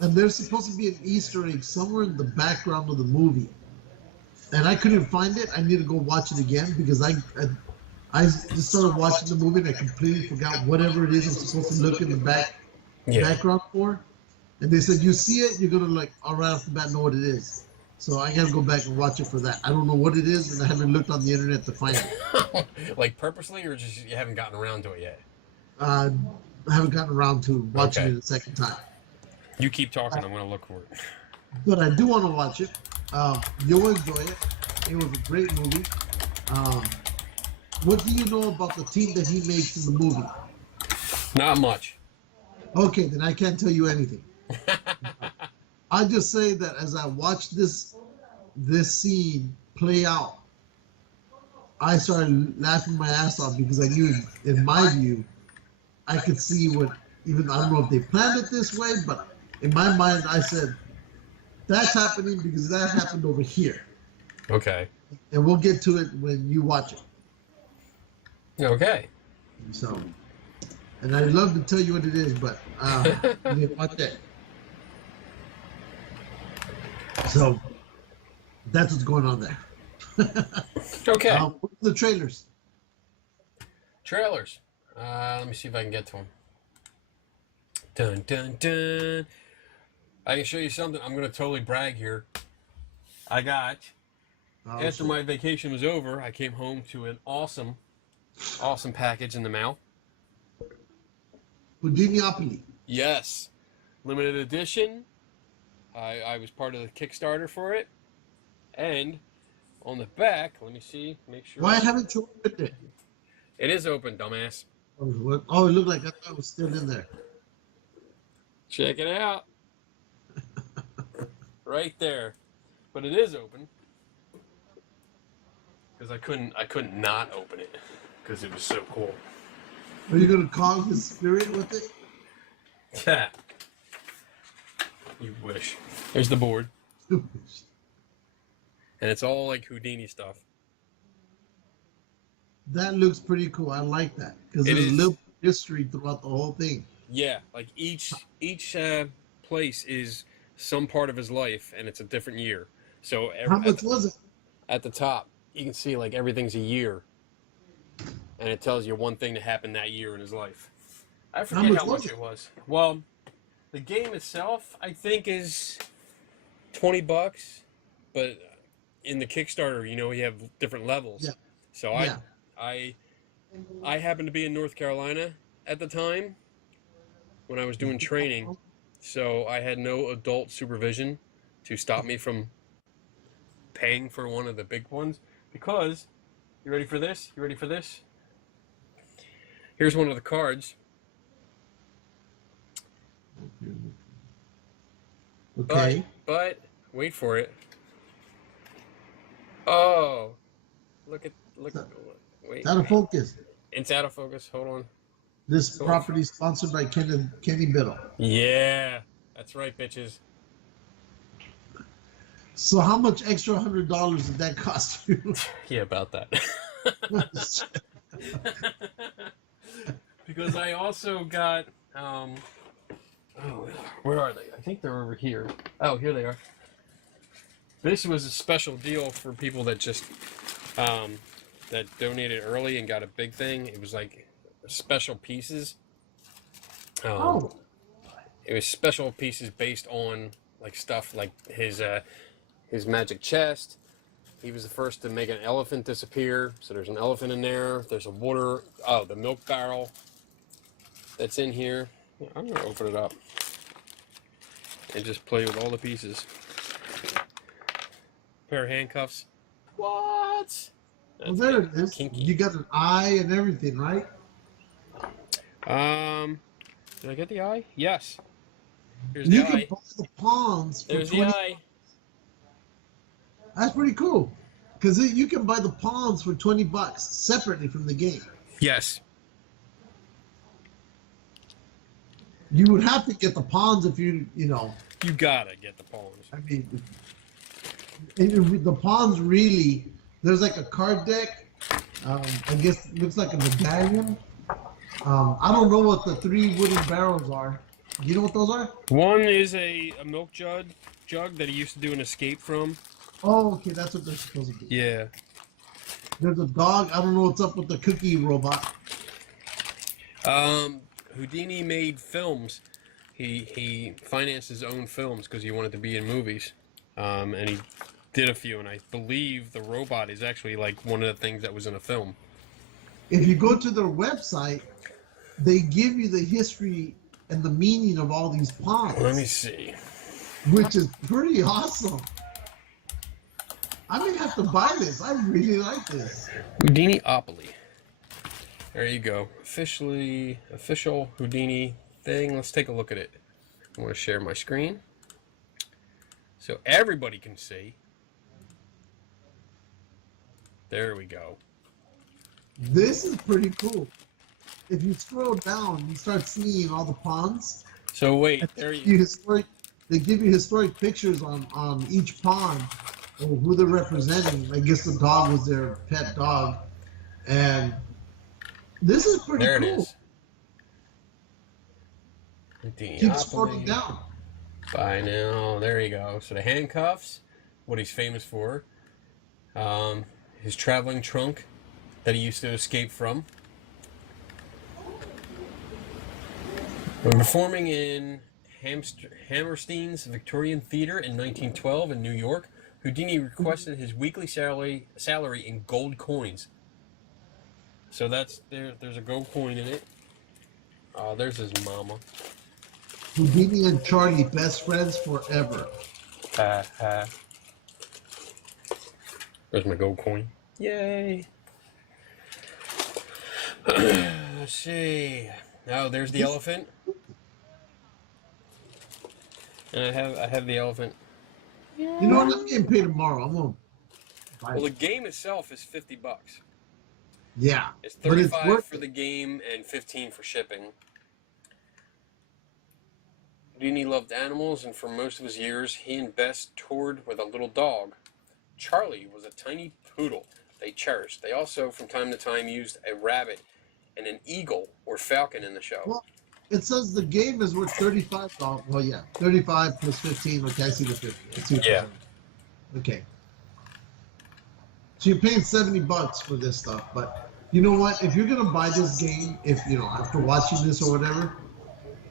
And there's supposed to be an Easter egg somewhere in the background of the movie, and I couldn't find it. I need to go watch it again because I just started watching the movie and I completely forgot whatever it is I'm supposed to look in the background for. And they said, you see it, you're gonna like right off the bat know what it is. So I gotta go back and watch it for that. I don't know what it is, and I haven't looked on the internet to find it. Like purposely, or just you haven't gotten around to it yet? I haven't gotten around to watching Okay. it a second time. You keep talking. I'm gonna look for it. But I do want to watch it. You'll enjoy it. It was a great movie. What do you know about the team that he makes in the movie? Not much. Okay, then I can't tell you anything. I just say that as I watched this scene play out, I started laughing my ass off because I knew, in my view, I could see what, even I don't know if they planned it this way, but in my mind, I said, that's happening because that happened over here. Okay. And we'll get to it when you watch it. Okay. So, and I'd love to tell you what it is, but you didn't watch that. So, that's what's going on there. Okay. The trailers. Trailers. Let me see if I can get to them. Dun dun dun. I can show you something. I'm gonna totally brag here. I got after my vacation was over, I came home to an awesome package in the mail. Houdiniopoly. Yes, limited edition. I was part of the Kickstarter for it, and on the back, let me see, make sure. Why haven't you opened it? It is open, dumbass. Oh, it looked like I thought it was still in there. Check it out. Right there. But it is open. Because I couldn't not open it. Because it was so cool. Are you gonna call his spirit with it? Yeah. You wish. There's the board. And it's all like Houdini stuff. That looks pretty cool. I like that because It there's is. a little history throughout the whole thing. Yeah, like each place is some part of his life, and it's a different year. So How much was it? at the top, you can see like everything's a year, and it tells you one thing that happened that year in his life. I forget how much it was. Well, the game itself, I think, is $20, but in the Kickstarter, you have different levels. Yeah. So Yeah. I happened to be in North Carolina at the time when I was doing training, so I had no adult supervision to stop me from paying for one of the big ones. Because, you ready for this? You ready for this? Here's one of the cards. Okay. But wait for it. Oh, look. Wait. It's out of focus. It's out of focus. Hold on. This property is sponsored by Kenny Biddle. Yeah, that's right, bitches. So how much extra $100 did that cost you? Yeah, about that. Because I also got where are they? I think they're over here. Oh, here they are. This was a special deal for people that just that donated early and got a big thing. It was like special pieces. It was special pieces based on like stuff like his magic chest. He was the first to make an elephant disappear. So there's an elephant in there. There's a the milk barrel that's in here. I'm gonna open it up and just play with all the pieces. Pair of handcuffs. What? Well, there it is. Kinky. You got an eye and everything, right? Did I get the eye? Yes. Here's You the can eye. buy the pawns for There's the 20. eye. That's pretty cool. Because you can buy the pawns for $20 separately from the game. Yes. You would have to get the pawns if you gotta get the pawns. I mean, the pawns really, there's like a card deck. I guess it looks like a medallion. I don't know what the 3 wooden barrels are. Do you know what those are? One is a milk jug that he used to do an escape from. Oh, okay, that's what they're supposed to be. Yeah. There's a dog. I don't know what's up with the cookie robot. Houdini made films. He financed his own films because he wanted to be in movies. And he did a few, and I believe the robot is actually like one of the things that was in a film. If you go to their website, they give you the history and the meaning of all these pawns. Let me see. Which is pretty awesome. I may have to buy this. I really like this. Houdiniopoly. There you go. Official Houdini thing. Let's take a look at it. I'm going to share my screen so everybody can see. There we go. This is pretty cool. If you scroll down, you start seeing all the pawns. So wait, there you They give you historic pictures on each pawn or who they're representing. I guess the dog was their pet dog. And this is pretty There cool. it is. Keep scrolling down. By now, there you go. So the handcuffs, what he's famous for. His traveling trunk that he used to escape from. When performing in Hammerstein's Victorian Theater in 1912 in New York, Houdini requested his weekly salary in gold coins. So that's there's a gold coin in it. There's his mama. Houdini and Charlie, best friends forever. There's my gold coin. Yay! Let's see. Oh, there's the elephant. And I have the elephant. You know what? I'm getting paid tomorrow. I'm gonna buy Well, the it. game itself is $50. Yeah. It's but it's 35 worth for the game and 15 for shipping. Houdini loved animals, and for most of his years, he and Bess toured with a little dog. Charlie was a tiny poodle they cherished. They also, from time to time, used a rabbit and an eagle or falcon in the show. Well, it says the game is worth $35. Well, yeah, 35 plus 15. Okay, I see the 50. I see what you're Yeah. saying. Okay. So you're paying $70 for this stuff, but you know what? If you're gonna buy this game, if you know after watching this or whatever,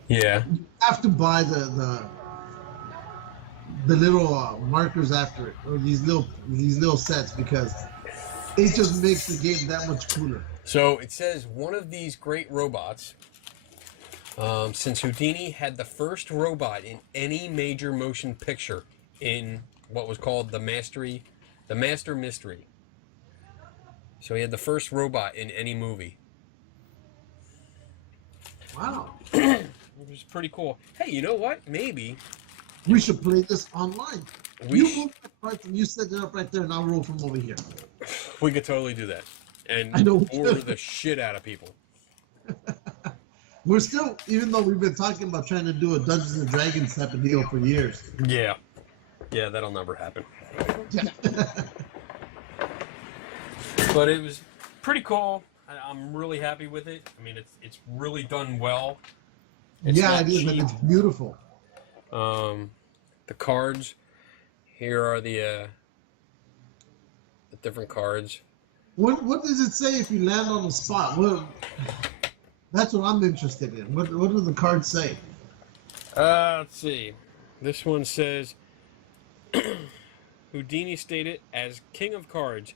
Yeah. you have to buy the little markers after it, or these little sets, because it just makes the game that much cooler. So it says one of these great robots, since Houdini had the first robot in any major motion picture in what was called the Master Mystery. So he had the first robot in any movie. Wow. It was pretty cool. Hey, you know what? Maybe We should play this online. We You sh- move that part and you set it up right there, and I'll roll from over here. we could totally do that. And I know we bore could. the shit out of people. We're still, even though we've been talking about trying to do a Dungeons and Dragons type of deal for years. Yeah. Yeah, that'll never happen. But it was pretty cool. I'm really happy with it. I mean, it's really done well. It's Yeah, not it is, and cheap. it's beautiful. The cards. Here are the different cards. What does it say if you land on the spot? That's what I'm interested in. What do the cards say? Let's see. This one says, Houdini stated, as king of cards,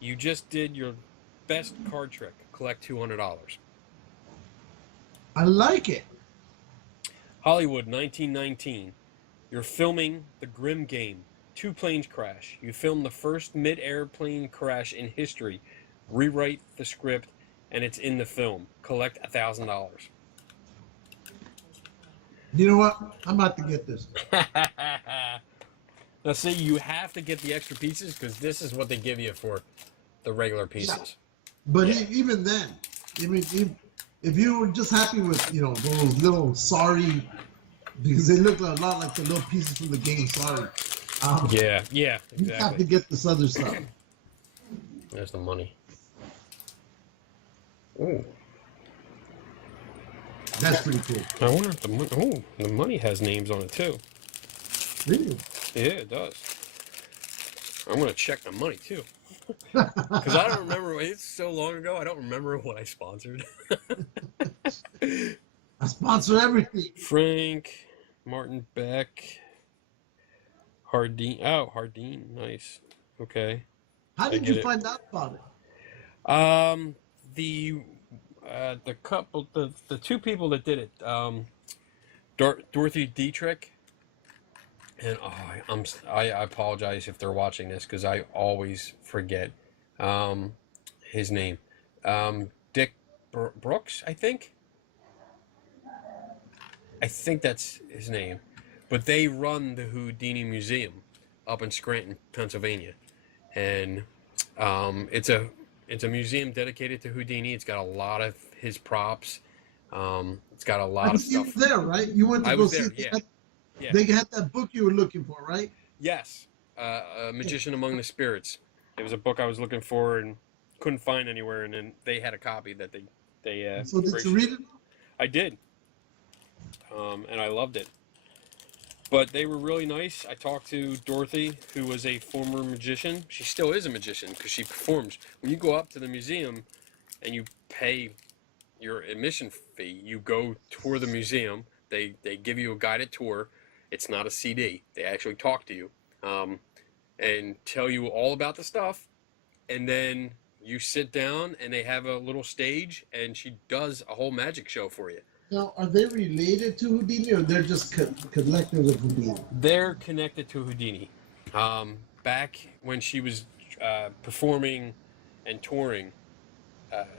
you just did your best card trick. Collect $200. I like it. Hollywood, 1919. You're filming The Grim Game. 2 planes crash. You filmed the first mid-air plane crash in history. Rewrite the script, and it's in the film. Collect $1,000. You know what? I'm about to get this. Now, see, you have to get the extra pieces because this is what they give you for the regular pieces. But even then, I mean, if you were just happy with, those little sorry, because they look a lot like the little pieces from the game, sorry. Yeah, You have to exactly. get this other stuff. There's the money. Ooh. That's pretty cool. I wonder if the money has names on it too. Really? Yeah, it does. I'm gonna check the money too, because I don't remember. It's so long ago. I don't remember what I sponsored. I sponsor everything. Frank, Martin Beck, Hardin. Oh, Hardin, nice. Okay. How did get you it. find out about it? The couple, the two people that did it, Dorothy Dietrich, and I apologize if they're watching this because I always forget, his name, Dick Brooks, I think that's his name, but they run the Houdini Museum up in Scranton, Pennsylvania, and it's a museum dedicated to Houdini. It's got a lot of his props. It's got a lot of You stuff. were there, right? You went to I go was see there, it. yeah. They had that book you were looking for, right? Yes, A Magician Among the Spirits. It was a book I was looking for and couldn't find anywhere, and then they had a copy that they. So did you read it? I did, and I loved it. But they were really nice. I talked to Dorothy, who was a former magician. She still is a magician because she performs. When you go up to the museum and you pay your admission fee, you go tour the museum. They give you a guided tour. It's not a CD. They actually talk to you and tell you all about the stuff. And then you sit down and they have a little stage and she does a whole magic show for you. Now, are they related to Houdini, or they're just collectors of Houdini? They're connected to Houdini. Back when she was performing and touring,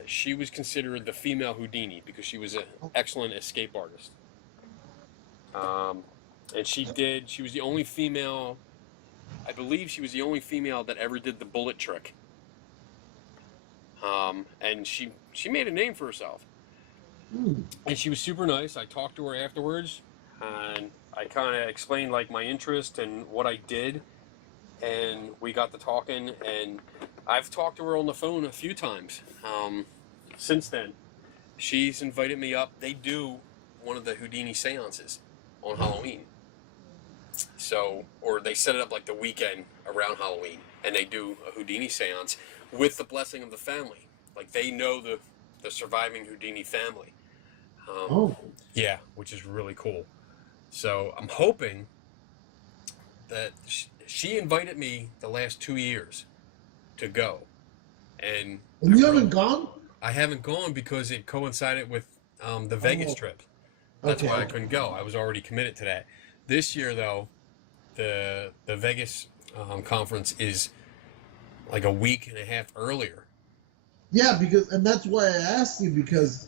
she was considered the female Houdini because she was an excellent escape artist. And she was the only female, I believe she was the only female that ever did the bullet trick. And she made a name for herself. And she was super nice. I talked to her afterwards, and I kind of explained like my interest and what I did, and we got to talking. And I've talked to her on the phone a few times since then. She's invited me up. They do one of the Houdini seances on Halloween. So, or they set it up like the weekend around Halloween, and they do a Houdini seance with the blessing of the family. Like they know the surviving Houdini family. Yeah, which is really cool. So I'm hoping that she invited me the last 2 years to go, and you haven't gone? I haven't gone because it coincided with the Vegas trip. That's why I couldn't go. I was already committed to that. This year, though, the Vegas conference is like a week and a half earlier. Yeah, and that's why I asked you, because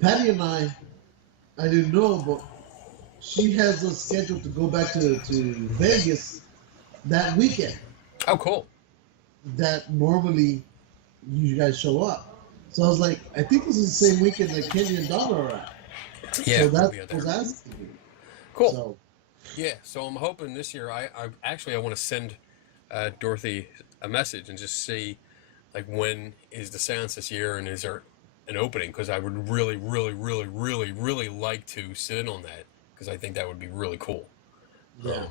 Patty and I didn't know, but she has us scheduled to go back to Vegas that weekend. Oh, cool. That normally you guys show up. So I was like, I think this is the same weekend that Kenny and Donna are at. Yeah, so we'll that was asking you. Cool. So, yeah, so I'm hoping this year, I want to send Dorothy a message and just see, like, when is the seance this year and is there an opening? Because I would really, really, really, really, really like to sit in on that because I think that would be really cool. yeah.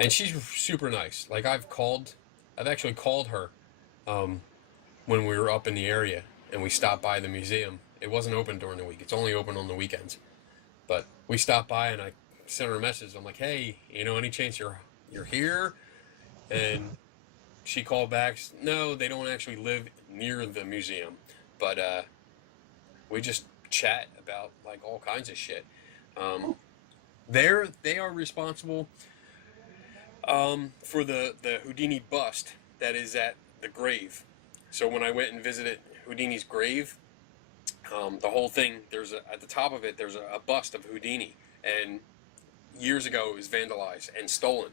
And she's super nice. Like, I've actually called her when we were up in the area and we stopped by the museum. It wasn't open during the week. It's only open on the weekends. But we stopped by and I sent her a message. I'm like, hey, any chance you're here? And she called back. No, they don't actually live near the museum, but we just chat about like all kinds of shit. They are responsible for the Houdini bust that is at the grave. So when I went and visited Houdini's grave, the whole thing, at the top of it, there's a bust of Houdini, and years ago it was vandalized and stolen,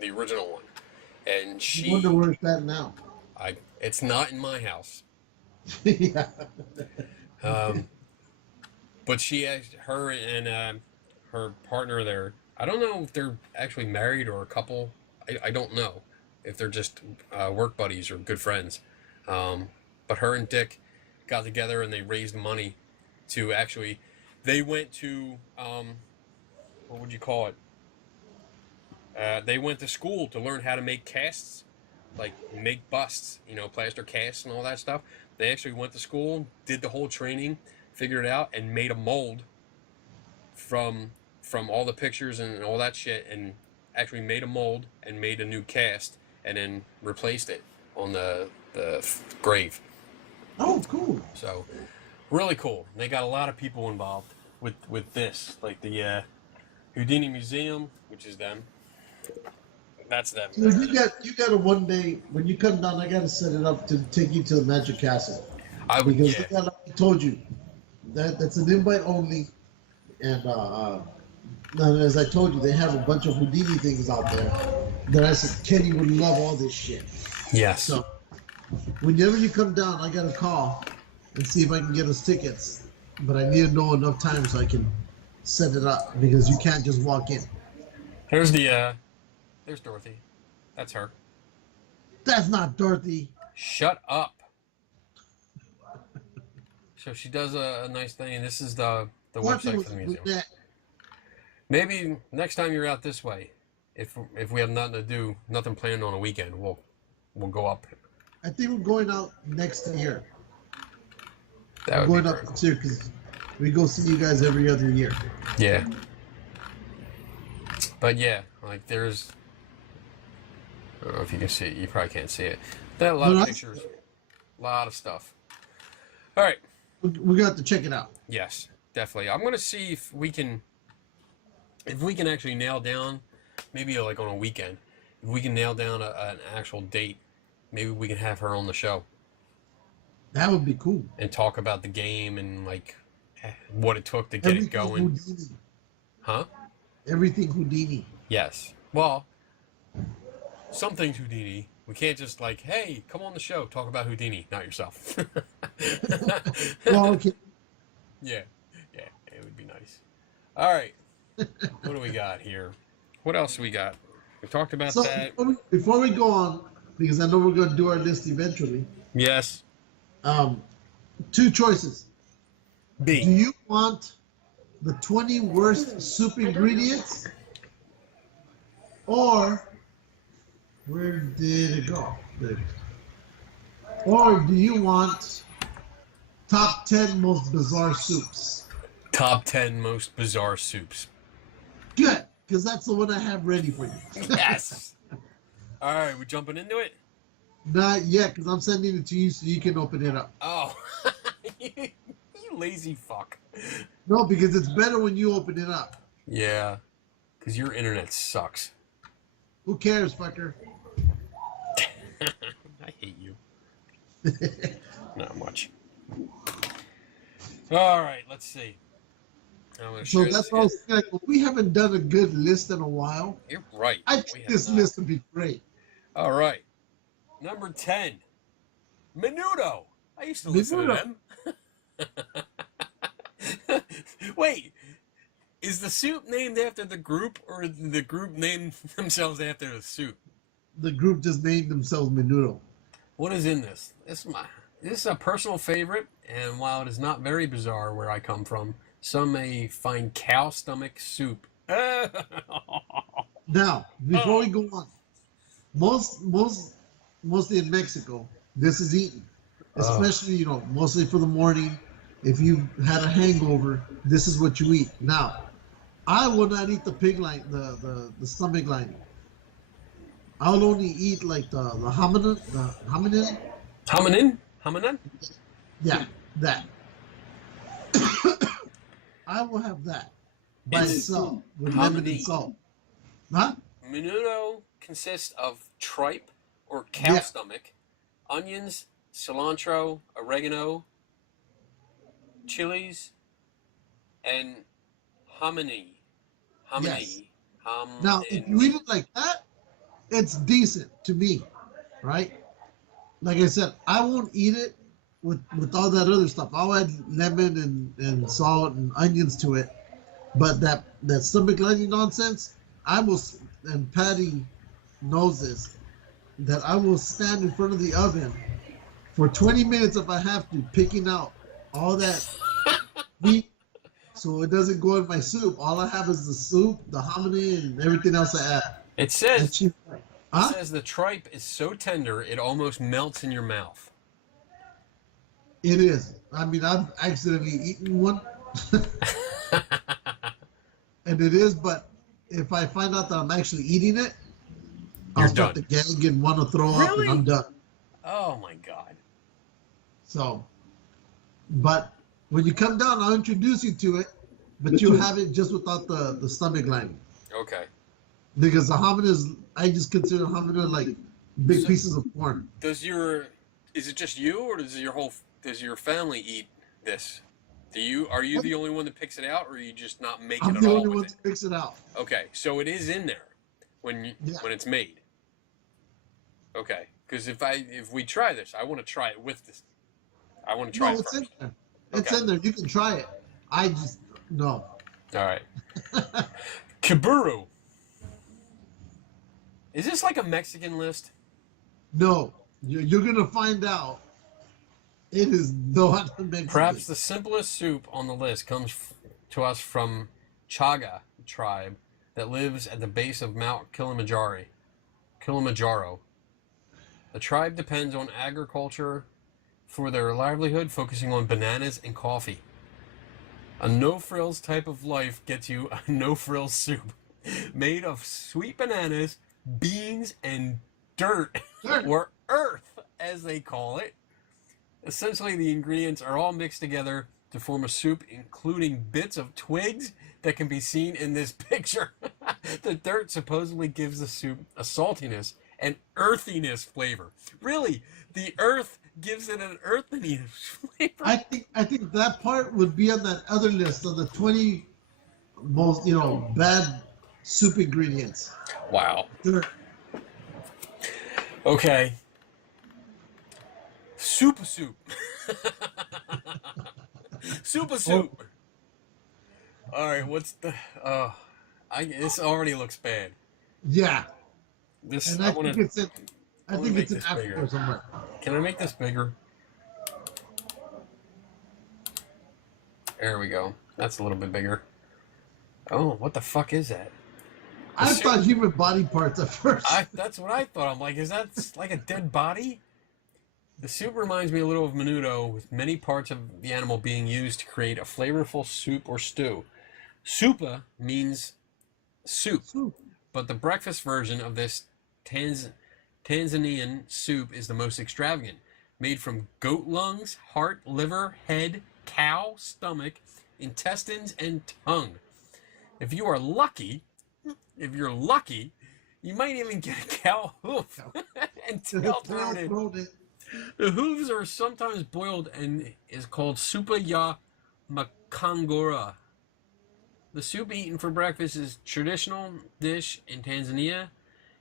the original one. And I wonder where it's at now. It's not in my house. Yeah. But her and her partner there, I don't know if they're actually married or a couple. I don't know if they're just work buddies or good friends. But her and Dick got together and they raised money to actually. They went to what would you call it? They went to school to learn how to make casts, like make busts, plaster casts and all that stuff. They actually went to school, did the whole training, figured it out, and made a mold from all the pictures and all that shit, and actually made a mold and made a new cast, and then replaced it on the grave. Oh, cool. So, really cool. They got a lot of people involved with this, like the Houdini Museum, which is them. That's them. So you got to one day when you come down. I got to set it up to take you to the Magic Castle. Because they got, like I told you, that's an invite only, and as I told you, they have a bunch of Houdini things out there. That I said Kenny would love all this shit. Yes. So whenever you come down, I got to call and see if I can get us tickets. But I need to know enough time so I can set it up because you can't just walk in. There's Dorothy. That's her. That's not Dorothy. Shut up. So she does a nice thing. This is the website for the museum. Maybe next time you're out this way, if we have nothing to do, nothing planned on a weekend, we'll go up. I think we're going out next year. That we're would going be up cool. next year because we go see you guys every other year. Yeah. But yeah, like there's, I don't know if you can see it. You probably can't see it. There are a lot of pictures, a lot of stuff. All right. We got to check it out. Yes, definitely. I'm gonna see if we can actually nail down, maybe like on a weekend, if we can nail down an actual date, maybe we can have her on the show. That would be cool. And talk about the game and like what it took to get it going. Houdini. Huh? Everything Houdini. Yes. Well, some things Houdini. We can't just like, hey, come on the show, talk about Houdini, not yourself. Well, okay. Yeah, it would be nice. All right, what do we got here? What else we got? We talked about that. Before we go on, because I know we're going to do our list eventually. Yes. 2 choices. B. Do you want the 20 worst soup ingredients, or where did it go? Or do you want top 10 most bizarre soups? Top 10 most bizarre soups. Good, because that's the one I have ready for you. Yes. All right, we're jumping into it? Not yet, because I'm sending it to you so you can open it up. Oh, you lazy fuck. No, because it's better when you open it up. Yeah, because your internet sucks. Who cares, fucker? I hate you. Not much. All right, let's see. So that's what I was thinking. Like, we haven't done a good list in a while. You're right. I think this list would be great. All right. Number 10. Menudo. I used to listen to them. Wait. Is the soup named after the group, or did the group named themselves after the soup? The group just named themselves Menudo. What is in this? This is a personal favorite, and while it is not very bizarre where I come from, some may find cow stomach soup. Now, before we go on, mostly in Mexico, this is eaten. Especially, mostly for the morning. If you had a hangover, this is what you eat. Now, I will not eat the pig line, the stomach lining. I'll only eat like the hominin. Hominin? Yeah, that. I will have that by itself with lemon and salt. Huh? Menudo consists of tripe or cow stomach, onions, cilantro, oregano, chilies, and hominy. Yes. Now, if you eat it like that, it's decent to me, right? Like I said, I won't eat it with all that other stuff. I'll add lemon and salt and onions to it. But that stomach lining nonsense, I will, and Patty knows this, that I will stand in front of the oven for 20 minutes if I have to, picking out all that meat, so it doesn't go in my soup. All I have is the soup, the hominy, and everything else I add. It And says she, huh? it says the tripe is so tender it almost melts in your mouth. It is. I mean, I've accidentally eaten one, and it is. But if I find out that I'm actually eating it, I'll You're start done. to gag and want to throw up, Really? and I'm done. Oh my god. So, but when you come down, I'll introduce you to it, but you'll have it just without the stomach lining. Okay. Because the hominy is, I just consider hominy like big So- pieces of corn. Is it just you, or does your family eat this? Are you the only one that picks it out, or are you just not make it I'm at the all only with one it? to fix it out. Okay, so it is in there when Yeah. it's made. Okay, because if we try this, I want to try it with this. I want to try No, it it's first. in there. It's Okay. in there. You can try it. I just, no. All right. Kaburu. Is this like a Mexican list? No. You're going to find out. It is not Mexican. Perhaps the simplest soup on the list comes to us from Chaga tribe that lives at the base of Mount Kilimanjaro. The tribe depends on agriculture for their livelihood, focusing on bananas and coffee. A no-frills type of life gets you a no-frills soup made of sweet bananas, beans, and dirt, Dirt. or earth, as they call it. Essentially, the ingredients are all mixed together to form a soup, including bits of twigs that can be seen in this picture. The dirt supposedly gives the soup a saltiness and earthiness flavor. Really, the earth gives it an earthiness flavor. I think that part would be on that other list of the 20 most, bad soup ingredients. Wow. Dirt. Okay. Super soup. Super soup. All right, what's the? This already looks bad. Yeah. This And I I want think to. it's in, I wanna think make it's in this Africa bigger. somewhere. Can I make this bigger? There we go. That's a little bit bigger. Oh, what the fuck is that? I soup- thought human body parts at first. That's what I thought. I'm like, is that like a dead body? The soup reminds me a little of menudo, with many parts of the animal being used to create a flavorful soup or stew. Supa means soup, Soup. but the breakfast version of this Tanzanian soup is the most extravagant, made from goat lungs, heart, liver, head, cow, stomach, intestines, and tongue. If you're lucky, you might even get a cow hoof and tail thrown in. Thrown in. The hooves are sometimes boiled and is called supa ya makangora. The soup eaten for breakfast is a traditional dish in Tanzania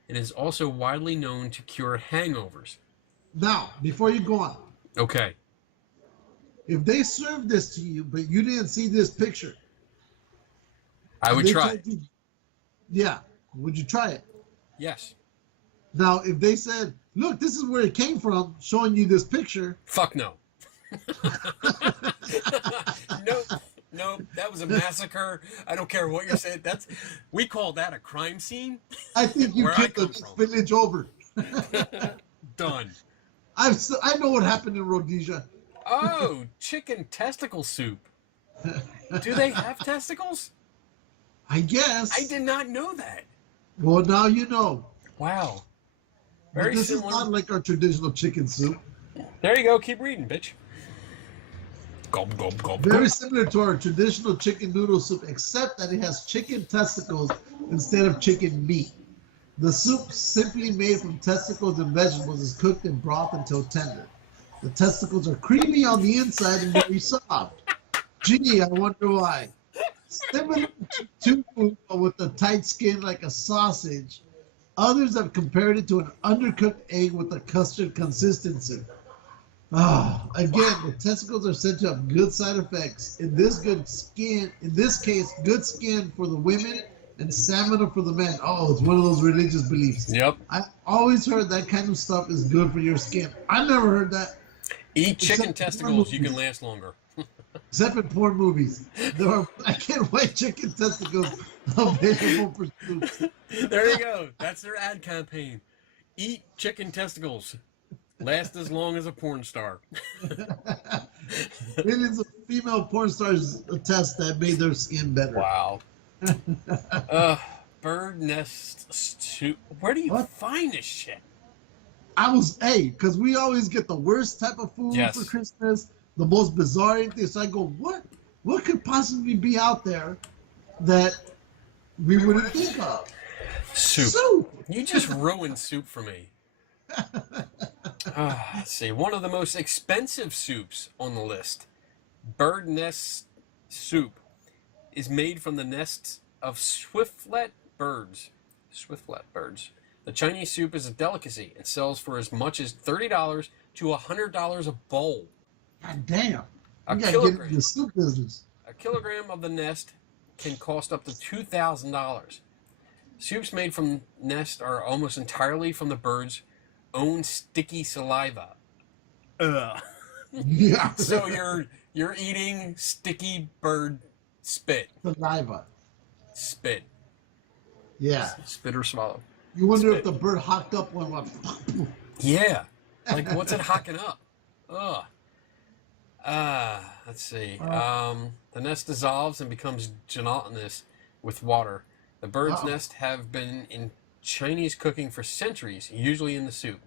and is also widely known to cure hangovers. Now, before you go on, Okay. if they served this to you, but you didn't see this picture, I would they try. told you- yeah, would you try it? Yes. Now, if they said, look, this is where it came from, showing you this picture, Fuck no. Nope, that was a massacre. I don't care what you're saying. We call that a crime scene. I think you Where I kicked the come from. village over. Done. I know what happened in Rhodesia. Oh, chicken testicle soup. Do they have testicles? I guess. I did not know that. Well, now you know. Wow. But Very this similar. is not like our traditional chicken soup. There you go. Keep reading, bitch. Gulp, gulp, gulp, Very gulp. similar to our traditional chicken noodle soup, except that it has chicken testicles instead of chicken meat. The soup, simply made from testicles and vegetables, is cooked in broth until tender. The testicles are creamy on the inside and very soft. Gee, I wonder why. Similar to with a tight skin like a sausage, others have compared it to an undercooked egg with a custard consistency. Again, the testicles are said to have good side effects. In this case, good skin for the women and stamina for the men. Oh, it's one of those religious beliefs. Yep. I always heard that kind of stuff is good for your skin. I never heard that. Eat chicken Except testicles. You can movies. last longer. Except in porn movies. There are black and white chicken testicles available for soups. There you go. That's their ad campaign. Eat chicken testicles. Last as long as a porn star. Millions of female porn stars attest that made their skin better. Wow. Bird nest soup. Where do you What? find this shit? Because we always get the worst type of food Yes. for Christmas, the most bizarre thing. So I go, what could possibly be out there that we wouldn't think of? Soup. You just ruined soup for me. Let's see. One of the most expensive soups on the list, bird nest soup, is made from the nests of swiftlet birds. Swiftlet birds. The Chinese soup is a delicacy and sells for as much as $30 to $100 a bowl. God damn. A You gotta get kilogram. into the soup business. A kilogram of the nest can cost up to $2,000. Soups made from nest are almost entirely from the bird's own sticky saliva. Ugh. Yeah. So you're eating sticky bird spit. Saliva. Spit. Yeah. Spit or swallow. You wonder Spit. if the bird hocked up one. Yeah. Like what's it hocking up? Ugh. Let's see. The nest dissolves and becomes gelatinous with water. The bird's nest have been in Chinese cooking for centuries, usually in the soup.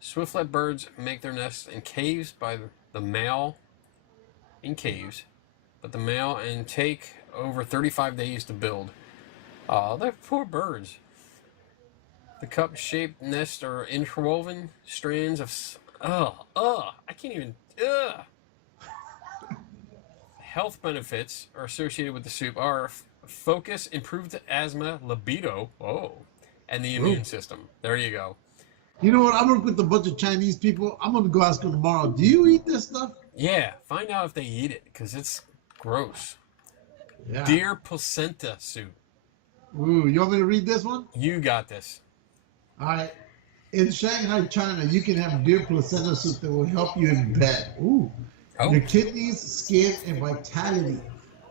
Swiftlet birds make their nests in caves by the male in caves, but the male and take over 35 days to build. Oh, they're poor birds. The cup-shaped nests are interwoven strands of... I can't even... Health benefits are associated with the soup are focus, improved asthma, libido, and the immune system. There you go. You know what? I work with a bunch of Chinese people. I'm going to go ask them tomorrow, do you eat this stuff? Yeah, find out if they eat it, because it's gross. Yeah. Deer placenta soup. Ooh, you want me to read this one? You got this. All right. In Shanghai, China, you can have deer placenta soup that will help you in bed. Ooh. Oh. Your kidneys, skin, and vitality.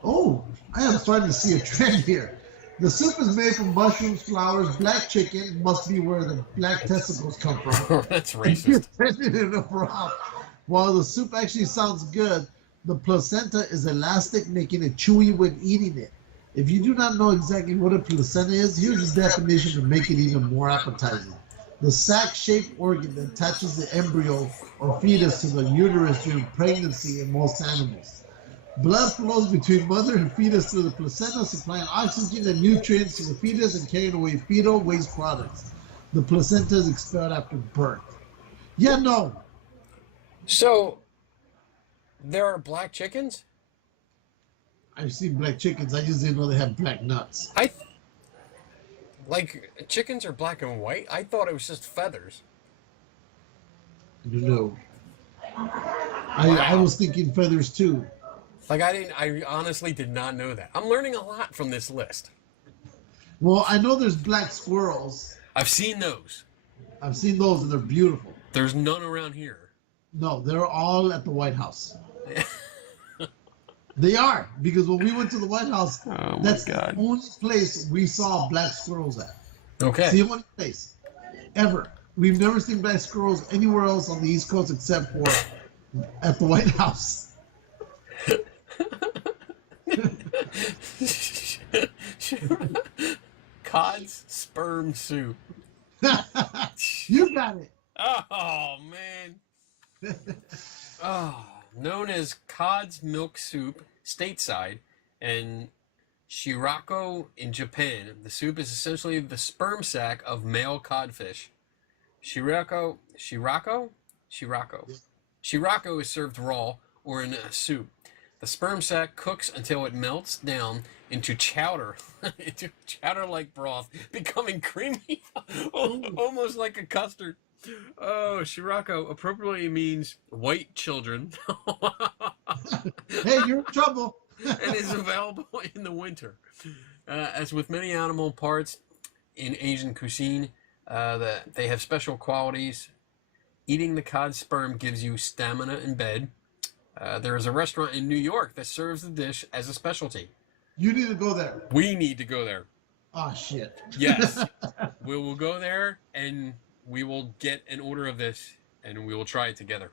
Oh, I am starting to see a trend here. The soup is made from mushrooms, flowers, black chicken must be where the black testicles come from. That's racist. While the soup actually sounds good, the placenta is elastic, making it chewy when eating it. If you do not know exactly what a placenta is, here's the definition to make it even more appetizing. The sac-shaped organ that attaches the embryo or fetus to the uterus during pregnancy in most animals. Blood flows between mother and fetus through the placenta, supplying oxygen and nutrients to the fetus and carrying away fetal waste products. The placenta is expelled after birth. Yeah, no. So, there are black chickens? I've seen black chickens. I just didn't know they have black nuts. Like, chickens are black and white? I thought it was just feathers. No. I was thinking feathers too. Like, I honestly did not know that. I'm learning a lot from this list. Well, I know there's black squirrels. I've seen those. I've seen those and they're beautiful. There's none around here. No, they're all at the White House. They are, because when we went to the White House, that's the only place we saw black squirrels at. Okay. It's the only place ever. We've never seen black squirrels anywhere else on the East Coast except for at the White House. Cod's sperm soup. You got it. Oh, man. Known as cod's milk soup stateside and shirako in Japan, the soup is essentially the sperm sac of male codfish. Shirako is served raw or in a soup. The sperm sac cooks until it melts down into chowder, into chowder-like broth, becoming creamy, almost like a custard. Oh, shirako appropriately means white children. Hey, you're in trouble. And is available in the winter. As with many animal parts in Asian cuisine, they have special qualities. Eating the cod sperm gives you stamina in bed. There is a restaurant in New York that serves the dish as a specialty. You need to go there. We need to go there. Oh shit. Yes. We will go there and we will get an order of this and we will try it together.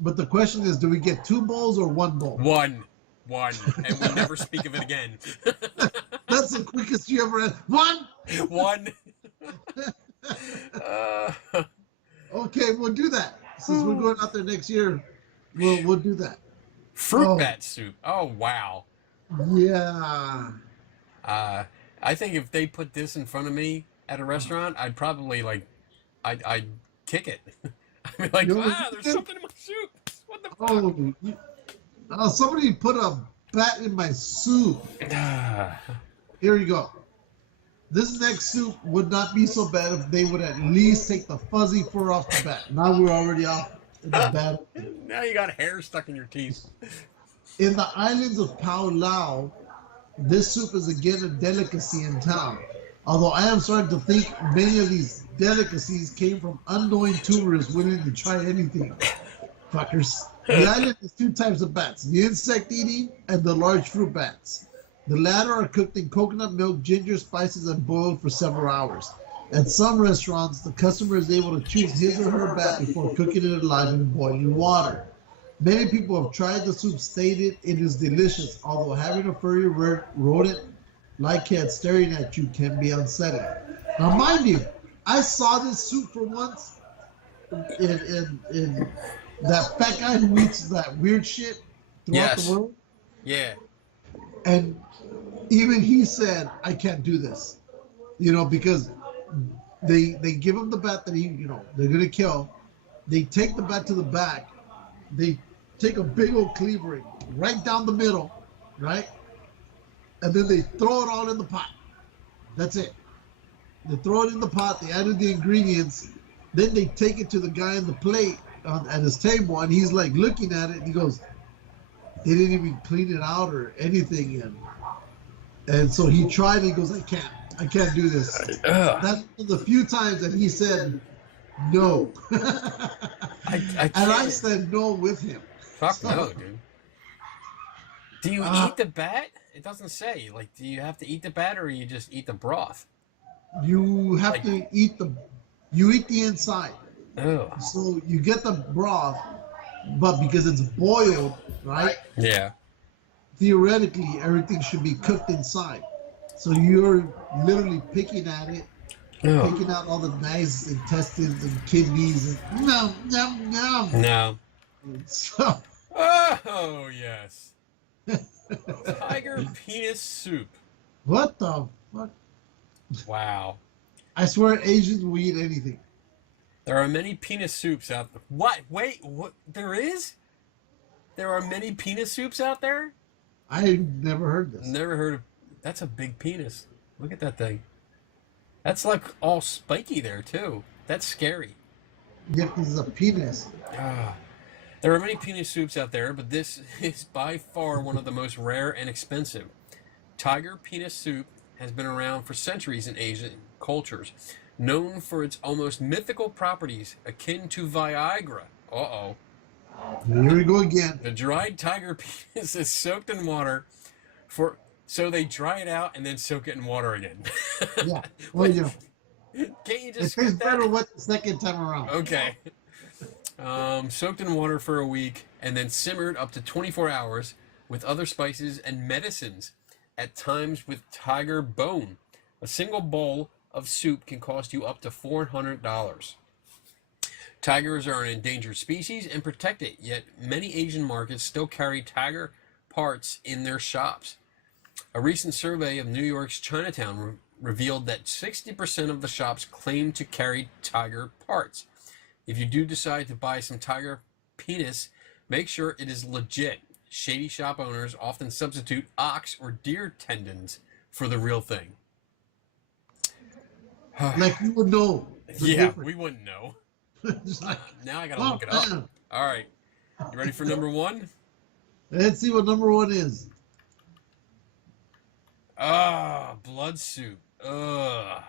But the question is, do we get 2 bowls or 1 bowl? One. And we'll never speak of it again. That's the quickest you ever had. 1? One. Okay, we'll do that. Since we're going out there next year, we'll do that. Fruit bat soup. Oh, wow. Yeah. I think if they put this in front of me at a restaurant, I'd probably I'd kick it. I'd be like, wow, there's something in my soup. What the fuck? Somebody put a bat in my soup. Here you go. This next soup would not be so bad if they would at least take the fuzzy fur off the bat. Now we're already off in the bat. Now you got hair stuck in your teeth. In the islands of Palau, this soup is again a delicacy in town. Although I am starting to think many of these delicacies came from unknowing tourists willing to try anything. Fuckers. The island has 2 types of bats, the insect eating and the large fruit bats. The latter are cooked in coconut milk, ginger, spices, and boiled for several hours. At some restaurants, the customer is able to choose his or her bat before cooking it alive in boiling water. Many people have tried the soup, stated it is delicious, although having a furry rodent like cat staring at you can be unsettling. Now, mind you, I saw this soup for once in that fat guy who eats that weird shit throughout the world. Yeah. And even he said, I can't do this, because they give him the bat that they're going to kill. They take the bat to the back. They take a big old cleaver right down the middle, right? And then they throw it all in the pot. That's it. They throw it in the pot. They added the ingredients. Then they take it to the guy in the plate at his table, and he's like looking at it, and he goes, they didn't even clean it out or anything. And so he tried, and he goes, I can't do this. That's the few times that he said no. And I said no with him. Fuck no, dude. Do you eat the bat? It doesn't say. Do you have to eat the bat or you just eat the broth? You have to eat the inside. Oh. So you get the broth, but because it's boiled, right? Yeah. Theoretically, everything should be cooked inside. So you're literally picking at it, picking out all the nice intestines and kidneys. And No. So, oh, yes. Tiger penis soup. What the fuck? Wow. I swear Asians will eat anything. There are many penis soups out there. What? Wait, what? There is? There are many penis soups out there? I never heard this. Never heard of. That's a big penis. Look at that thing. That's like all spiky there, too. That's scary. Yet this is a penis. There are many penis soups out there, but this is by far one of the most rare and expensive. Tiger penis soup has been around for centuries in Asian cultures, known for its almost mythical properties akin to Viagra. Uh-oh. Here we go again. The dried tiger penis is soaked in water so they dry it out and then soak it in water again. Yeah. Well, Can't you it just tastes skip that? better wet the second time around. Okay. Soaked in water for a week and then simmered up to 24 hours with other spices and medicines, at times with tiger bone. A single bowl of soup can cost you up to $400. Tigers are an endangered species and protected, yet many Asian markets still carry tiger parts in their shops. A recent survey of New York's Chinatown revealed that 60% of the shops claim to carry tiger parts. If you do decide to buy some tiger penis, make sure it is legit. Shady shop owners often substitute ox or deer tendons for the real thing. Like you would know. Yeah, we wouldn't know. Like, Now I gotta look it up. Man. All right, you ready for number one? Let's see what number one is. Blood soup. Ugh.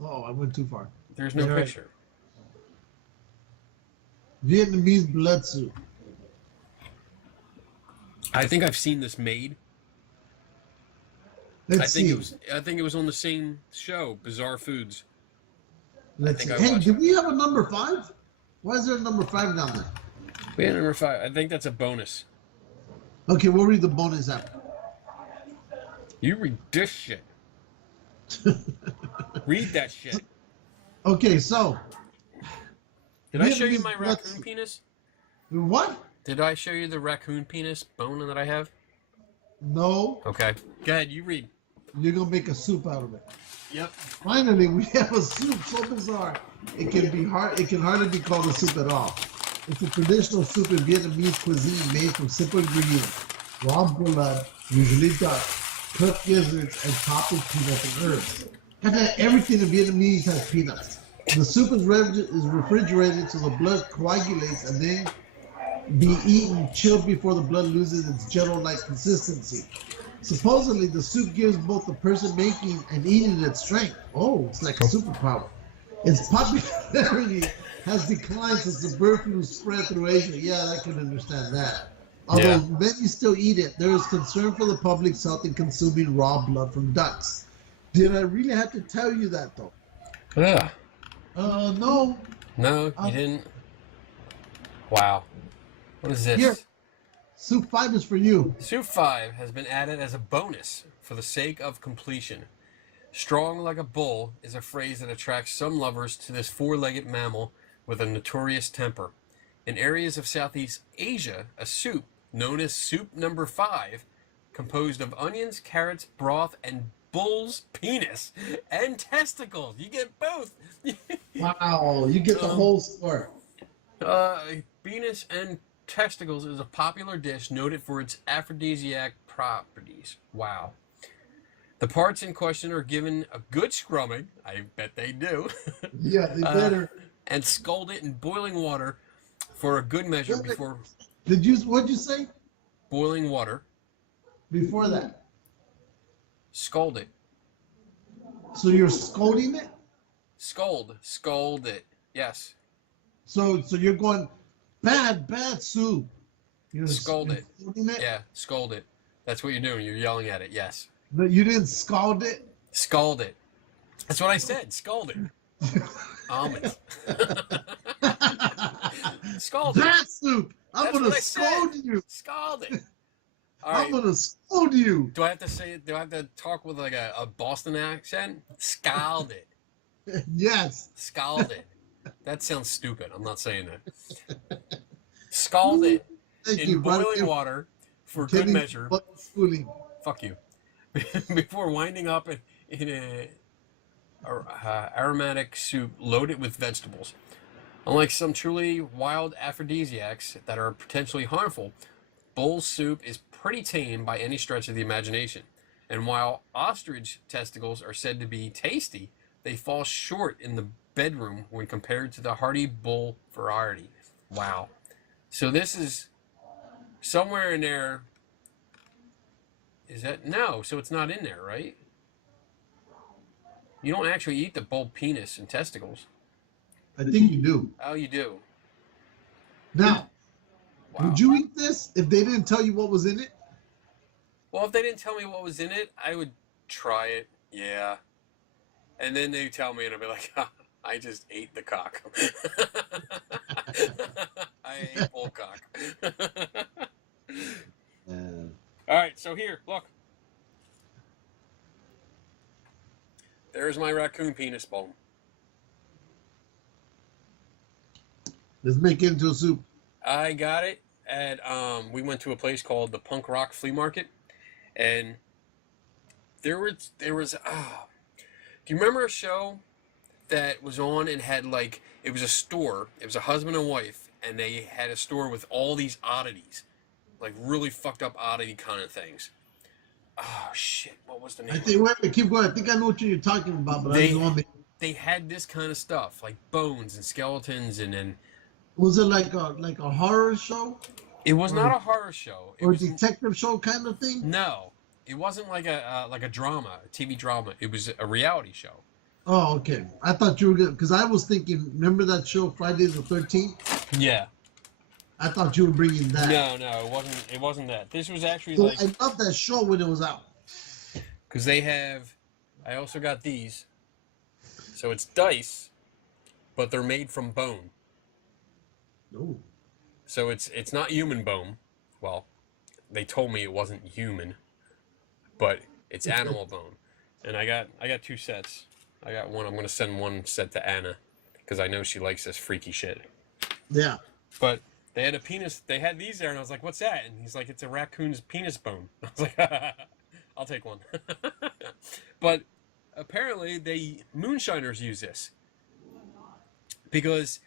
Oh, I went too far. There's no You're right. picture. Vietnamese blood soup. I think I've seen this made. Let's see. I think it was on the same show, Bizarre Foods. Let's see. think I Hey, watched did it. we have a number 5? Why is there a number 5 down there? We had number 5. I think that's a bonus. Okay, we'll read the bonus after. You read this shit. Read that shit. Okay, so Did I show you Vietnamese my blood raccoon soup. penis? What? Did I show you the raccoon penis bone that I have? No, Okay. Go ahead, you read. you're gonna make a soup out of it. Yep. Finally, we have a soup so bizarre it can be hard. It can hardly be called a soup at all. It's a traditional soup in Vietnamese cuisine made from simple ingredients: raw blood, usually duck, cooked gizzards, and topped with peanuts and herbs. Everything in Vietnamese has peanuts. The soup is refrigerated so the blood coagulates and then be eaten chilled before the blood loses its gel-like consistency. Supposedly, the soup gives both the person making and eating it strength. Oh, it's like a superpower. Its popularity has declined since the bird flu spread through Asia. Yeah, I can understand that. Although many still eat it, there is concern for the public's health in consuming raw blood from ducks. Did I really have to tell you that, though? Yeah. No. No, you didn't. Wow. What is this? Here. Soup 5 is for you. Soup 5 has been added as a bonus for the sake of completion. Strong like a bull is a phrase that attracts some lovers to this four-legged mammal with a notorious temper. In areas of Southeast Asia, a soup, known as soup number 5, composed of onions, carrots, broth, and bull's penis and testicles. You get both. Wow, you get the whole store. Penis and testicles is a popular dish noted for its aphrodisiac properties. Wow. The parts in question are given a good scrumming. I bet they do. Yeah, they better. And scalded in boiling water for a good measure before What'd you say? boiling water. Before that. Scald it. So you're scolding it? Scald it. Yes. So you're going, bad soup. You're Scald it. Scolding it? Yeah, scald it. That's what you're doing. You're yelling at it. Yes. No, you didn't scald it? Scald it. That's what I said. Scald it. Almonds. Scald it. Bad soup. I'm That's going what to I scold said. you. Scald it. All I'm right. going to scold you. Do I have to say it? Do I have to talk with like a Boston accent? Scald it. Yes. Scald it. That sounds stupid. I'm not saying that. Scald it Thank in you, brother. boiling water for good Kidding, measure. but schooling. Fuck you. Before winding up in a aromatic soup loaded with vegetables. Unlike some truly wild aphrodisiacs that are potentially harmful, bull soup is pretty tame by any stretch of the imagination. And while ostrich testicles are said to be tasty, they fall short in the bedroom when compared to the hardy bull variety. Wow. So this is somewhere in there. Is that? No, so it's not in there, right? You don't actually eat the bull penis and testicles. I think you do. Oh, you do. Now, Wow. would you eat this if they didn't tell you what was in it? Well, if they didn't tell me what was in it, I would try it. Yeah. And then they tell me, and I'll be like, I just ate the cock. I ate bull cock. All right, so here, look. There's my raccoon penis bone. Let's make it into a soup. I got it at we went to a place called the Punk Rock Flea Market, and there was do you remember a show that was on and had like it was a store, it was a husband and wife, and they had a store with all these oddities, like really fucked up oddity kind of things. Oh shit, what was the name? I think, wait, keep going. I think I know what you're talking about, but I don't know. They had this kind of stuff, like bones and skeletons, and then Was it like a horror show? it was not a horror show. It Or a was detective show kind of thing? no, it wasn't like a drama, a TV drama. It was a reality show. Oh, okay. I thought you were gonna, because I was thinking. Remember that show Friday the 13th? Yeah. I thought you were bringing that. No, it wasn't. It wasn't that. This was actually So like I loved that show when it was out. because they have. I also got these. So it's dice, but they're made from bone. Oh. So it's not human bone. Well, they told me it wasn't human, but it's animal bone. And I got 2 sets. I got one. I'm gonna send one set to Anna because I know she likes this freaky shit. Yeah. But they had a penis. They had these there, and I was like, "What's that?" And he's like, "It's a raccoon's penis bone." I was like, "I'll take one." But apparently, moonshiners use this because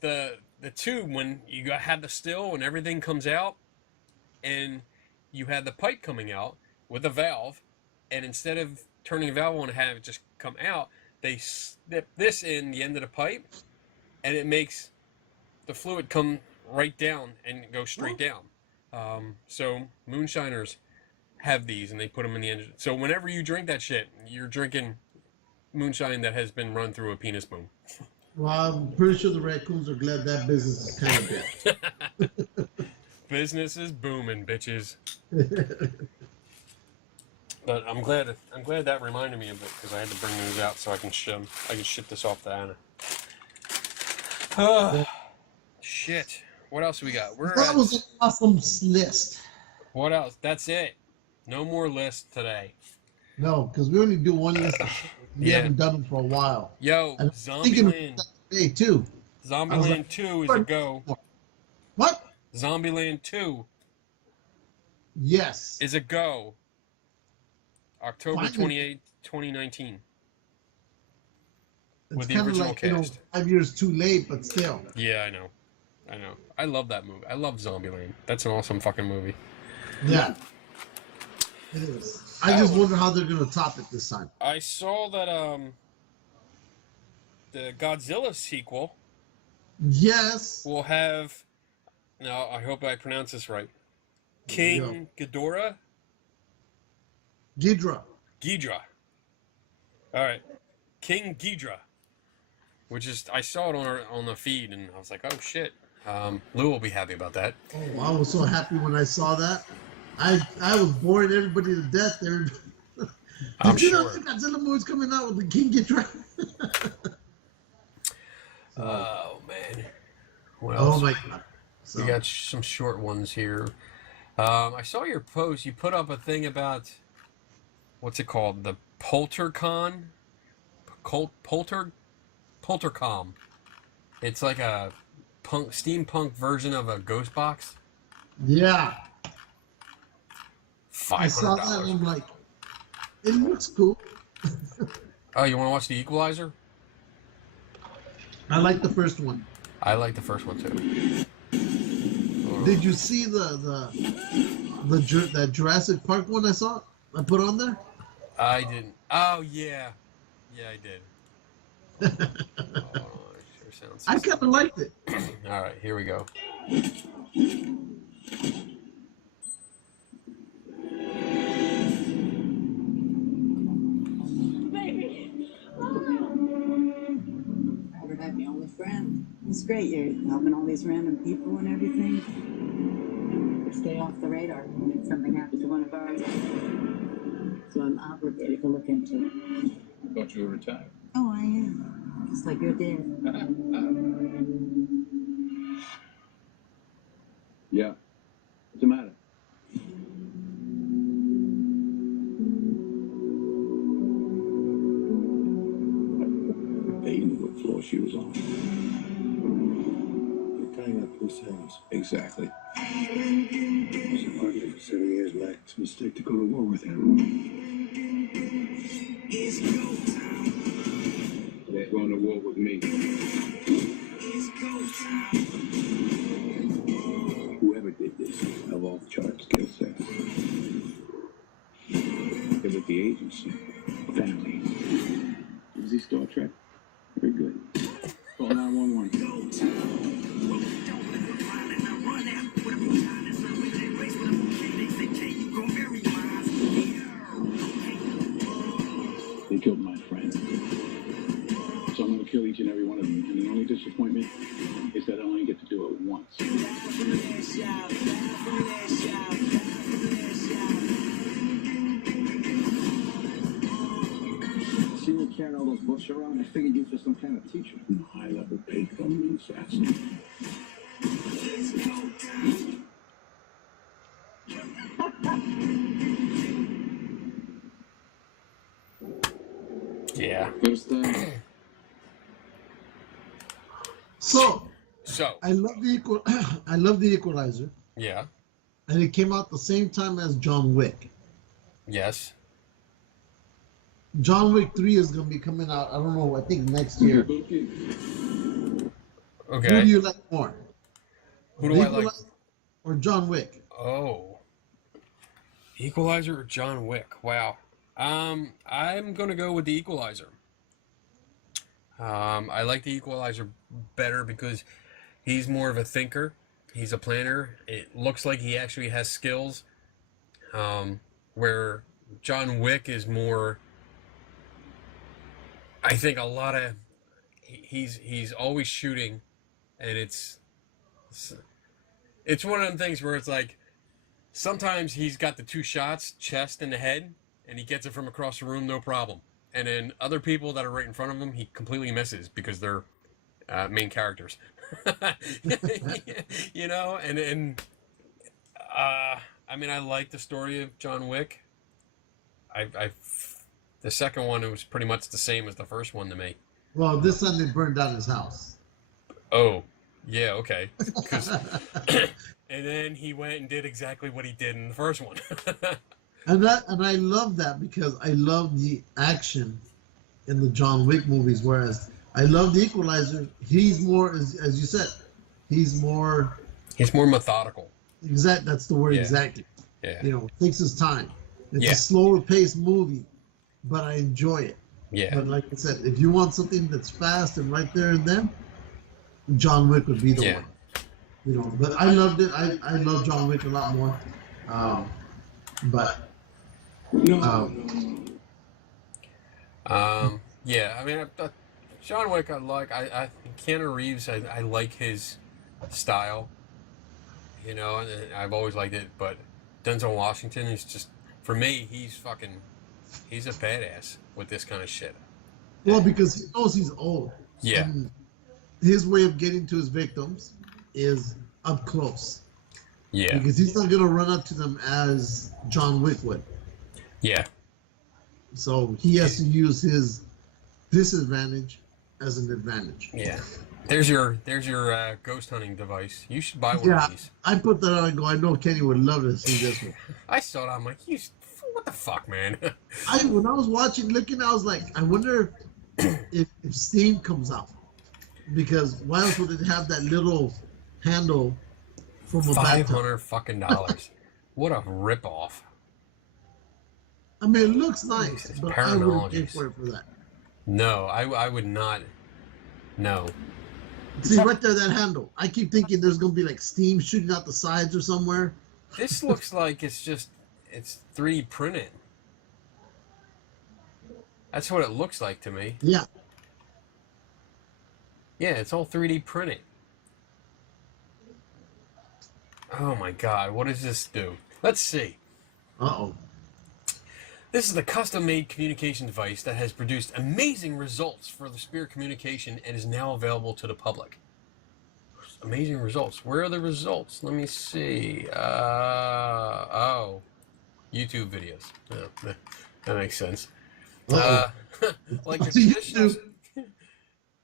the tube, when you have the still and everything comes out, and you have the pipe coming out with a valve, and instead of turning the valve on and have it just come out, they snip this in the end of the pipe, and it makes the fluid come right down and go straight down. So moonshiners have these, and they put them in the engine. So whenever you drink that shit, you're drinking moonshine that has been run through a penis bone. Well, I'm pretty sure the raccoons are glad that business is kind of dead. Business is booming, bitches. But I'm glad that reminded me of it because I had to bring those out so I can ship this off to Anna. Shit. What else we got? That was an awesome list. What else? That's it. No more lists today. No, because we only do one list. We haven't done them for a while. Yo, And Zombieland. Today too. Zombieland 2 is a go. What? Zombieland 2 Yes. is a go. October Finally. 28th, 2019. It's with the kinda original like, cast. 5 years too late, but still. Yeah, I know. I love that movie. I love Zombieland. That's an awesome fucking movie. Yeah. It is. I just wonder how they're gonna top it this time. I saw that the Godzilla sequel Yes. will have, now I hope I pronounce this right, King Ghidorah? Ghidorah. Alright. King Ghidorah. Which is, I saw it on the feed and I was like, oh shit. Lou will be happy about that. Oh, I was so happy when I saw that. I was boring everybody to death there. I'm Did you know sure. the Godzilla movie's coming out with the King Ghidorah? Oh man. What Oh else? my god. So, We got some short ones here. I saw your post. You put up a thing about, what's it called? The Poltercon? Poltercom. It's like a steampunk version of a ghost box. yeah. I $500. saw that and I'm like, it looks cool. Oh, you want to watch The Equalizer? I like the first one. I like the first one too. Did you see that Jurassic Park one I put on there? I didn't. Oh yeah, I did. Oh, it sure sounds. I kind of liked it. All right, here we go. Baby. Robert, I'm your only friend. It's great you're helping all these random people and everything. Stay off the radar if something happens to one of ours. So I'm obligated to look into it. I thought you were retired. Oh, I am. Just like your dad. Yeah. What's the matter? They knew what floor she was on. You're tying up loose ends. Exactly. I was a partner for 7 years, Mac. It's a mistake to go to war with him. They're going to war with me. Whoever did this, of all charges, kill Seth. They're with the agency. Family. Is he Star Trek? Very good. Call 911. They killed my friend. each and every one of them. And the only disappointment is that I only get to do it once. See you carrying all those books around? I figured you were some kind of teacher. No, high-level paid government assassin. Yeah. First So So, I love I love the Equalizer, yeah. and it came out the same time as John Wick. Yes. John Wick 3 is going to be coming out, I don't know, I think next year. Who Okay. do you like more? Who do I like? Equalizer or John Wick? Oh. Equalizer or John Wick? Wow. I'm gonna go with the Equalizer. I like the Equalizer better because he's more of a thinker. He's a planner. It looks like he actually has skills. Where John Wick is more, I think a lot of, he's always shooting, and it's one of them things where it's like, sometimes he's got the two shots, chest and the head, and he gets it from across the room, no problem. And then other people that are right in front of him, he completely misses because they're main characters. You know, and I mean, I like the story of John Wick. The second one, it was pretty much the same as the first one to me. Well, this time they burned down his house. Oh, yeah, okay. 'Cause and then he went and did exactly what he did in the first one. And I love that because I love the action in the John Wick movies, whereas I love the Equalizer. He's more, as you said, he's more methodical. exact. That's the word, Yeah. exactly. Yeah. You know, takes his time. It's Yeah. a slower paced movie, but I enjoy it. Yeah. But like I said, if you want something that's fast and right there and then, John Wick would be the Yeah. one. You know, but I loved it. I love John Wick a lot more. But yeah, I mean, John Wick, I Keanu Reeves, I like his style, you know, and I've always liked it, but Denzel Washington is just, for me, he's a badass with this kind of shit. well, because he knows he's old. Yeah. And his way of getting to his victims is up close. Yeah. Because he's not gonna run up to them as John Wick would. Yeah. So he has to use his disadvantage as an advantage. Yeah. There's your ghost hunting device. You should buy one Yeah, of these. I put that on and go, I know Kenny would love to see this one. I saw it, I'm like, what the fuck, man? When I was looking, I was like, I wonder if Steam comes out. Because why else would it have that little handle from a bathtub? $500 fucking dollars. What a ripoff. I mean, it looks nice, It's but I wouldn't pay Paranologies. for it for that. No, I would not. No. See, right there, that handle. I keep thinking there's going to be like steam shooting out the sides or somewhere. This looks like it's 3D printed. That's what it looks like to me. Yeah. Yeah, it's all 3D printed. Oh my god, what does this do? Let's see. Uh-oh. This is the custom-made communication device that has produced amazing results for the spirit communication and is now available to the public. Amazing results. Where are the results? Let me see. Oh, YouTube videos. Oh, that makes sense. Like a traditional,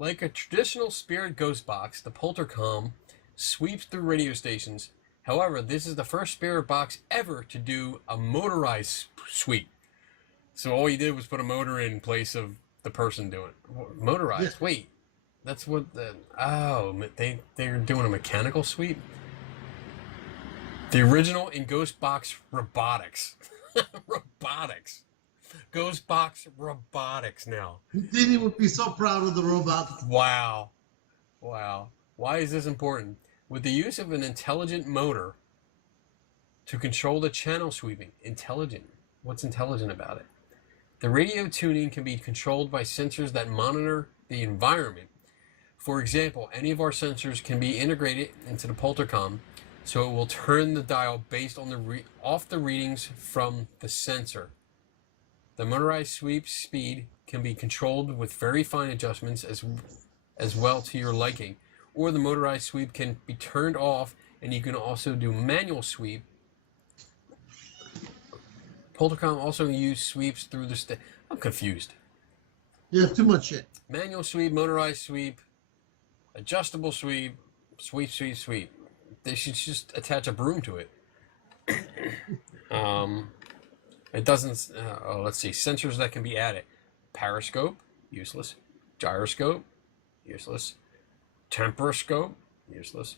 like a traditional spirit ghost box, the Poltercom sweeps through radio stations. However, this is the first spirit box ever to do a motorized sweep. So all you did was put a motor in place of the person doing it. Motorized. Yeah. Wait, that's what the they're doing a mechanical sweep. The original in Ghost Box Robotics. Robotics. Ghost Box Robotics now. Dini would be so proud of the robot. Wow. Wow. Why is this important? With the use of an intelligent motor to control the channel sweeping. Intelligent. What's intelligent about it? The radio tuning can be controlled by sensors that monitor the environment For example, any of our sensors can be integrated into the Poltercom, so it will turn the dial based on off the readings from the sensor. The motorized sweep speed can be controlled with very fine adjustments as well to your liking, or the motorized sweep can be turned off, and you can also do manual sweep. Poltercom also use sweeps through the I'm confused. Yeah, too much shit. Manual sweep, motorized sweep, adjustable sweep, sweep. They should just attach a broom to it. It doesn't. Let's see. Sensors that can be added: periscope, useless. Gyroscope, useless. Temporoscope, useless.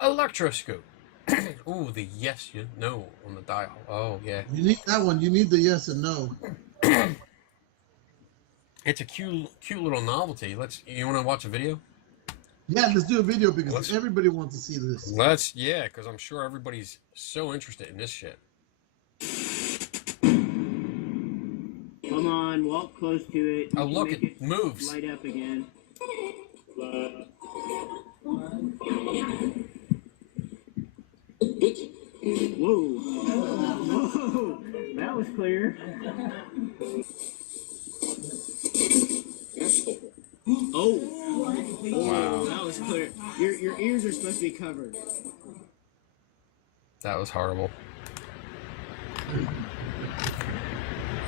Electroscope. Ooh, the yes, no on the dial. Oh yeah. You need that one. You need the yes and no. It's a cute little novelty. You want to watch a video? Yeah, let's do a video because everybody wants to see this. Yeah, because I'm sure everybody's so interested in this shit. Come on, walk close to it. Oh, look, it moves. Light up again. Whoa. Whoa. That was clear. Oh. Wow. That was clear. Your ears are supposed to be covered. That was horrible.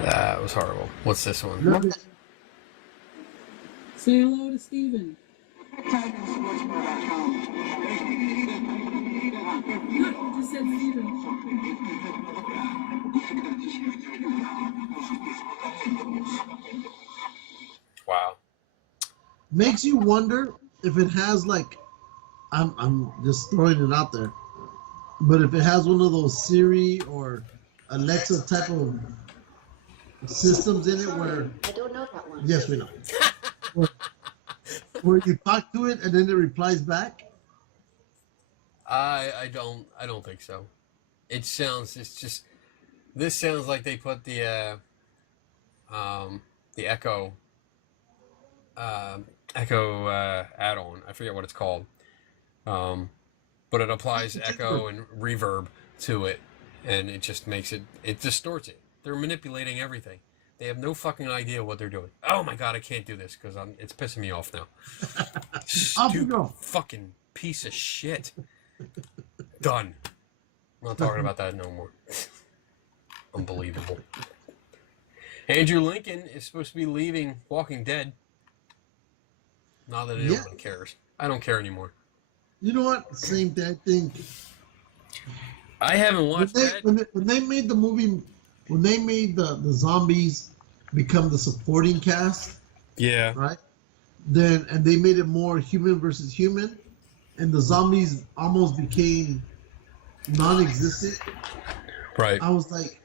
That was horrible. What's this one? Say hello to Steven. Just said Steven. Wow. Makes you wonder if it has like, I'm just throwing it out there, but if it has one of those Siri or Alexa type of systems in it where I don't know that one. yes we know where you talk to it and then it replies back. I don't think so. This sounds like they put the Echo add-on. I forget what it's called. But it applies echo and reverb to it, and it just makes it distorts it. They're manipulating everything. They have no fucking idea what they're doing. Oh my god, I can't do this because it's pissing me off now. Stupid fucking piece of shit. Done. I'm not talking about that no more. Unbelievable. Andrew Lincoln is supposed to be leaving Walking Dead. Not that anyone cares. I don't care anymore. You know what? Same thing. I think I haven't watched that. When they made the movie, when they made the zombies become the supporting cast, Yeah. right? Then and they made it more human versus human, and the zombies almost became non-existent. Right. I was like,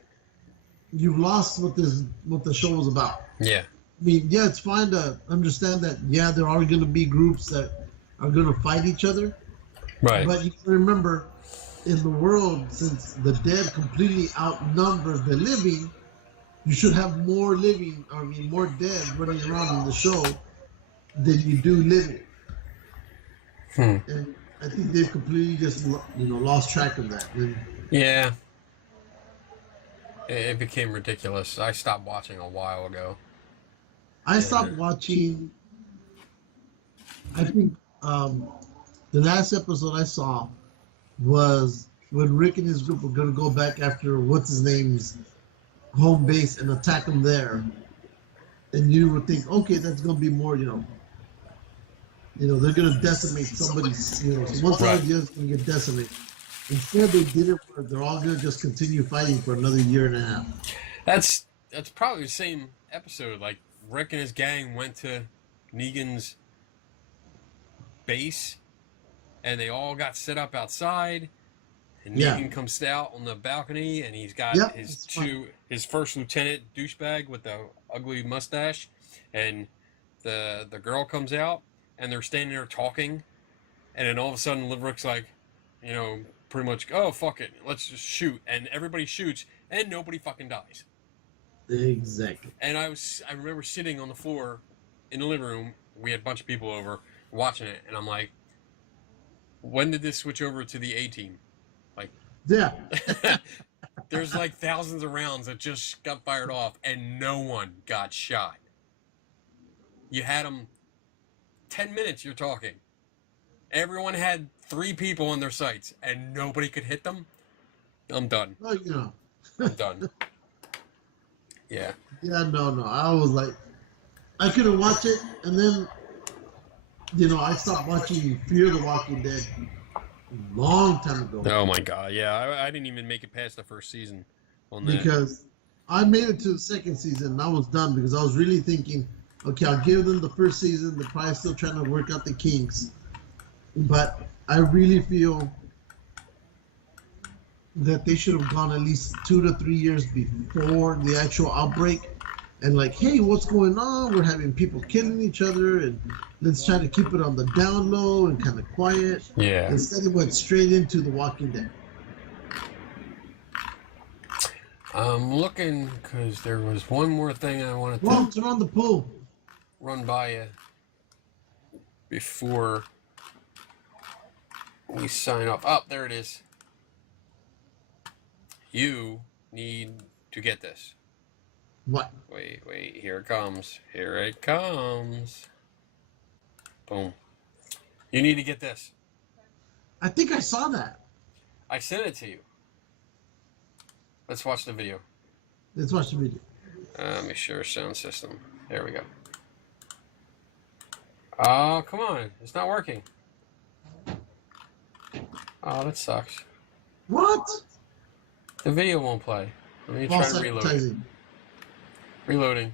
you've lost what the show was about. Yeah. I mean, yeah, it's fine to understand that. Yeah, there are going to be groups that are going to fight each other. Right. But you can remember, in the world, since the dead completely outnumber the living, you should have more dead running around in the show than you do living. And I think they've completely just lost track of that. And Yeah. It became ridiculous. I stopped watching a while ago. I stopped watching. I think the last episode I saw was when Rick and his group were going to go back after what's his name's home base and attack him there, and you would think, okay, that's going to be more, they're going to decimate somebody's, so one side is going to get decimated. Instead, they did it where they're all going to just continue fighting for another year and a half. That's probably the same episode. Like Rick and his gang went to Negan's base, and they all got set up outside. And Negan comes out on the balcony, and he's got his first lieutenant douchebag with the ugly mustache, and the girl comes out, and they're standing there talking, and then all of a sudden, Rick's like, pretty much, oh fuck it, let's just shoot, and everybody shoots, and nobody fucking dies. Exactly. And I remember sitting on the floor in the living room. We had a bunch of people over, watching it, and I'm like, when did this switch over to the A-Team? Like, Yeah. there's like thousands of rounds that just got fired off, and no one got shot. You had them 10 minutes, you're talking. Everyone had 3 people in their sights, and nobody could hit them. I'm done. Well, you know. I'm done. Yeah. Yeah, no. I was like, I couldn't watch it, and then, you know, I stopped watching Fear the Walking Dead a long time ago. Oh my god, yeah. I didn't even make it past the first season on that. Because I made it to the second season, and I was done because I was really thinking, okay, I'll give them the first season. They're probably still trying to work out the kinks. But I really feel that they should have gone at least 2 to 3 years before the actual outbreak. And like, hey, what's going on? We're having people killing each other, and let's try to keep it on the down low and kind of quiet. Yeah. Instead, it went straight into The Walking Dead. I'm looking because there was one more thing I wanted to Well, turn on the pool. run by you before we sign off. Oh, there it is. You need to get this. What? Wait, here it comes. Here it comes. Boom. You need to get this. I think I saw that. I sent it to you. Let's watch the video. Let's watch the video. Let me share sound system. There we go. Oh, come on. It's not working. Oh, that sucks. What? The video won't play. Let me try False and reload it. advertising. Reloading.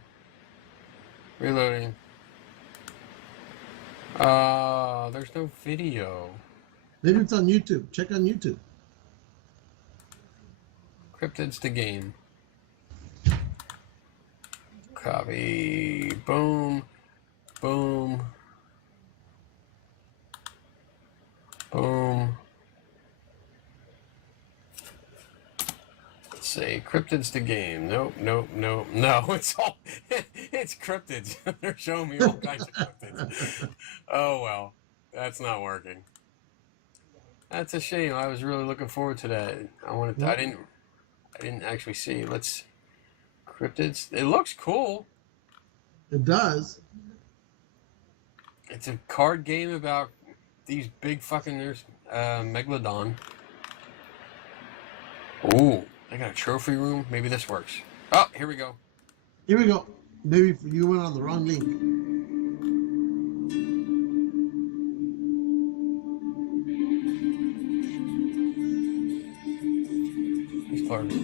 There's no video. Maybe it's on YouTube. Check on YouTube. Cryptid's the game. Copy. Boom. Boom. Boom. Let's see. Cryptid's the game. Nope. No, it's all... it's cryptids. They're showing me all kinds of cryptids. Oh, well. That's not working. That's a shame. I was really looking forward to that. I didn't actually see. Let's... Cryptids. It looks cool. It does. It's a card game about these big fucking... There's Megalodon. Ooh. I got a trophy room. Maybe this works. Oh, here we go. Here we go. Maybe you went on the wrong link. These cards.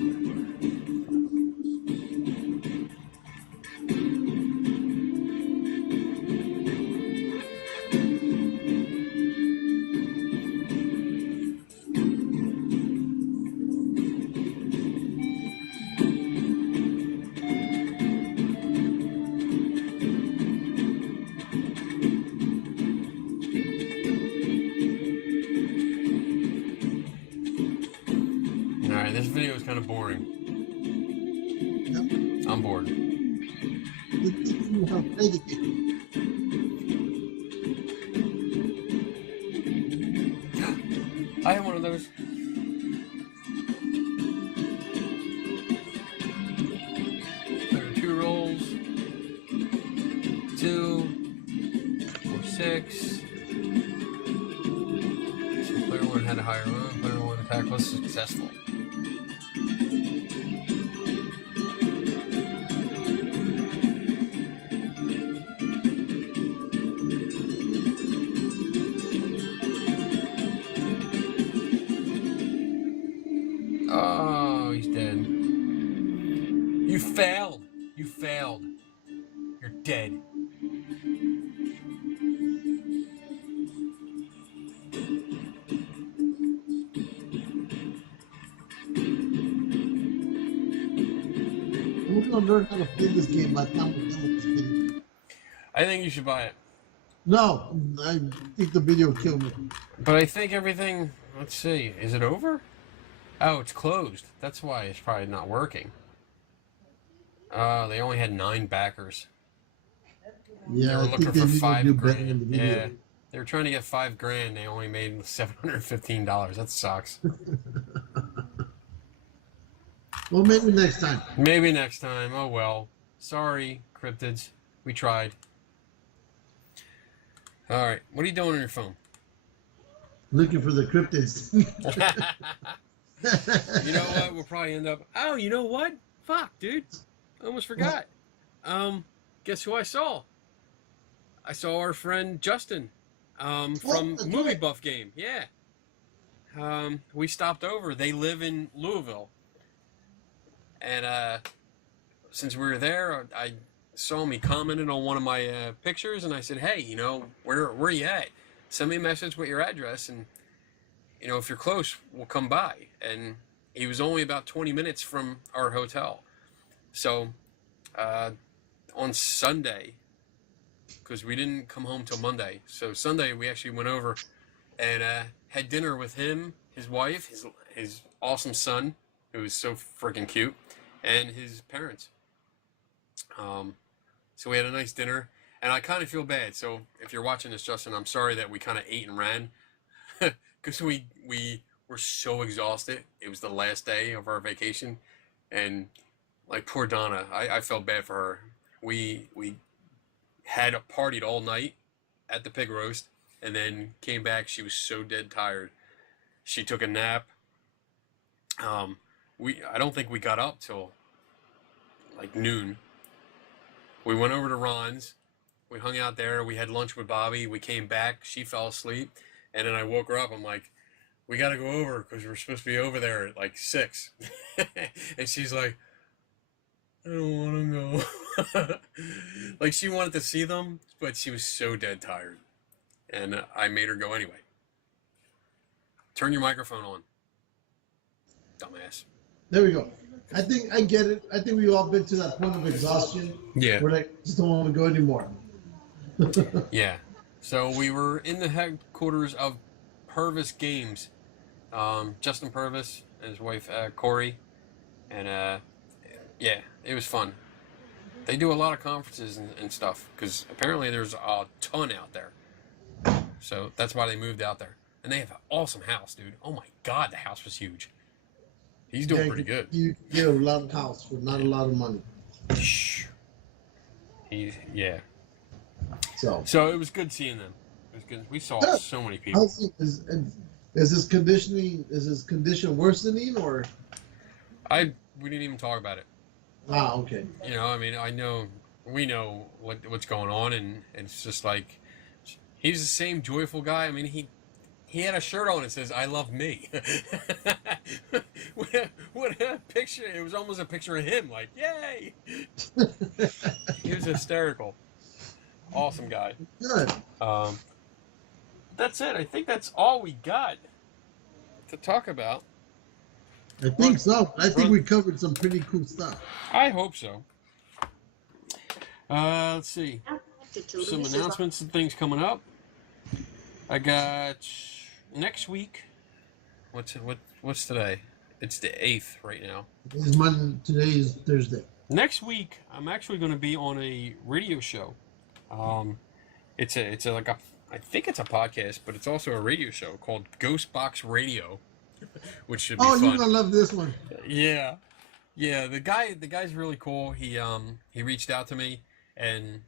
Alright, this video is kind of boring. Yep. I'm bored. It teaches you how to play the game. I have one of those. There are 2 rolls. 2, 4, 6. So player 1 had a higher run. Player 1 attack was successful. Oh, he's dead. You failed. You failed. You're dead. We're gonna learn how to play this game by the time we're done with this video. I think you should buy it. No, I think the video will kill me. But I think everything... Let's see. Is it over? Oh, it's closed. That's why it's probably not working. They only had 9 backers. They Yeah, were I looking think they for need to 5 do better in grand. the video. Yeah. They were trying to get $5,000. They only made $715. That sucks. Well, maybe next time. Maybe next time. Oh well. Sorry, cryptids. We tried. All right. What are you doing on your phone? Looking for the cryptids. You know what? We'll probably end up. Oh, you know what? Fuck, dude. I almost forgot. Guess who I saw? I saw our friend Justin. From Movie Buff Game. Yeah. We stopped over. They live in Louisville. And since we were there, I saw him. He commented on one of my pictures, and I said, "Hey, you know, where are you at? Send me a message with your address, and you know, if you're close, we'll come by." And he was only about 20 minutes from our hotel. So on Sunday, because we didn't come home till Monday, so Sunday we actually went over and had dinner with him, his wife, his awesome son, who was so freaking cute, and his parents. So we had a nice dinner, and I kind of feel bad. So if you're watching this, Justin, I'm sorry that we kind of ate and ran, because we were so exhausted. It was the last day of our vacation, and like poor Donna, I felt bad for her. We had partied all night at the pig roast, and then came back. She was so dead tired. She took a nap. I don't think we got up till like noon. We went over to Ron's. We hung out there. We had lunch with Bobby. We came back. She fell asleep, and then I woke her up. I'm like, "We got to go over because we're supposed to be over there at like 6." And she's like, "I don't want to go." Like she wanted to see them, but she was so dead tired, and I made her go anyway. Turn your microphone on, dumbass. There we go. I think I get it. I think we've all been to that point of exhaustion. Yeah. Where like just don't want to go anymore. Yeah. So we were in the headquarters of Purvis Games. Justin Purvis and his wife Corey, and yeah, it was fun. They do a lot of conferences and stuff because apparently there's a ton out there. So that's why they moved out there. And they have an awesome house, dude. Oh my God, the house was huge. He's doing pretty good. You get a lot of house for not a lot of money. Yeah. So it was good seeing them. It was good. We saw so many people. Is his conditioning? Is his condition worsening or? We didn't even talk about it. Ah, okay. You know, I mean, we know what's going on, and it's just like he's the same joyful guy. I mean, he had a shirt on that says "I love me." What a picture! It was almost a picture of him, like yay! He was hysterical. Awesome guy. Good. That's it. I think that's all we got to talk about. I think so. I think we covered some pretty cool stuff. I hope so. Let's see. Some announcements and things coming up. I got next week. What's today? It's the 8th right now. It's Monday. Today is Thursday. Next week, I'm actually going to be on a radio show. It's like I think it's a podcast, but it's also a radio show called Ghost Box Radio, which should be fun. You're gonna love this one. Yeah. The guy's really cool. He reached out to me and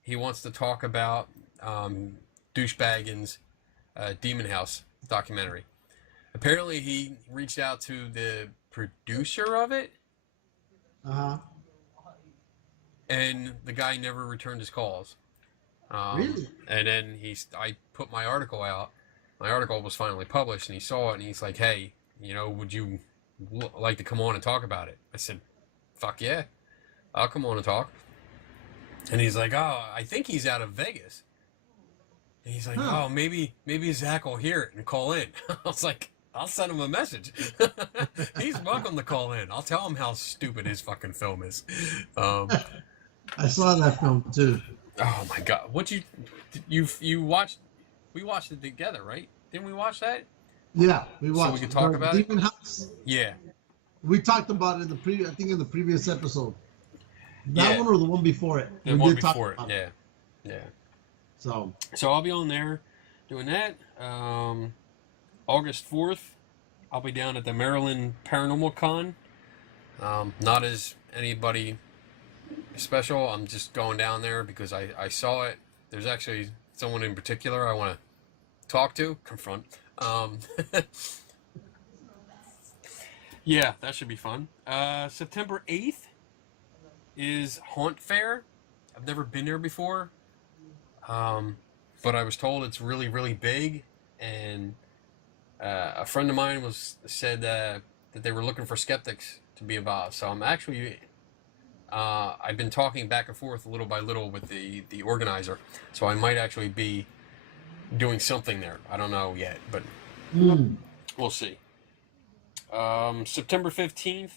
he wants to talk about Douchebaggin's Demon House documentary. Apparently, he reached out to the producer of it. And the guy never returned his calls. Really? And then I put my article out. My article was finally published, and he saw it, and he's like, "Hey, you know, would you like to come on and talk about it?" I said, "Fuck yeah, I'll come on and talk." And he's like, "Oh, I think he's out of Vegas." And he's like, "Oh, maybe Zach will hear it and call in." I was like, "I'll send him a message." He's welcome to call in. I'll tell him how stupid his fucking film is. I saw that film too. Oh my God! What you watched? We watched it together, right? Didn't we watch that? Yeah, we watched. So we could talk about Demon it. House. Yeah. We talked about it in the previous episode. That one or the one before it? The one before it. Yeah. So I'll be on there. doing that. August 4th, I'll be down at the Maryland Paranormal Con. Not as anybody special. I'm just going down there because I saw it. There's actually someone in particular I want to talk to, confront. Yeah, that should be fun. September 8th is Haunt Fair. I've never been there before, but I was told it's really, really big, and a friend of mine said that they were looking for skeptics to be involved. So I'm actually, I've been talking back and forth little by little with the organizer, so I might actually be doing something there. I don't know yet, but we'll see. September 15th,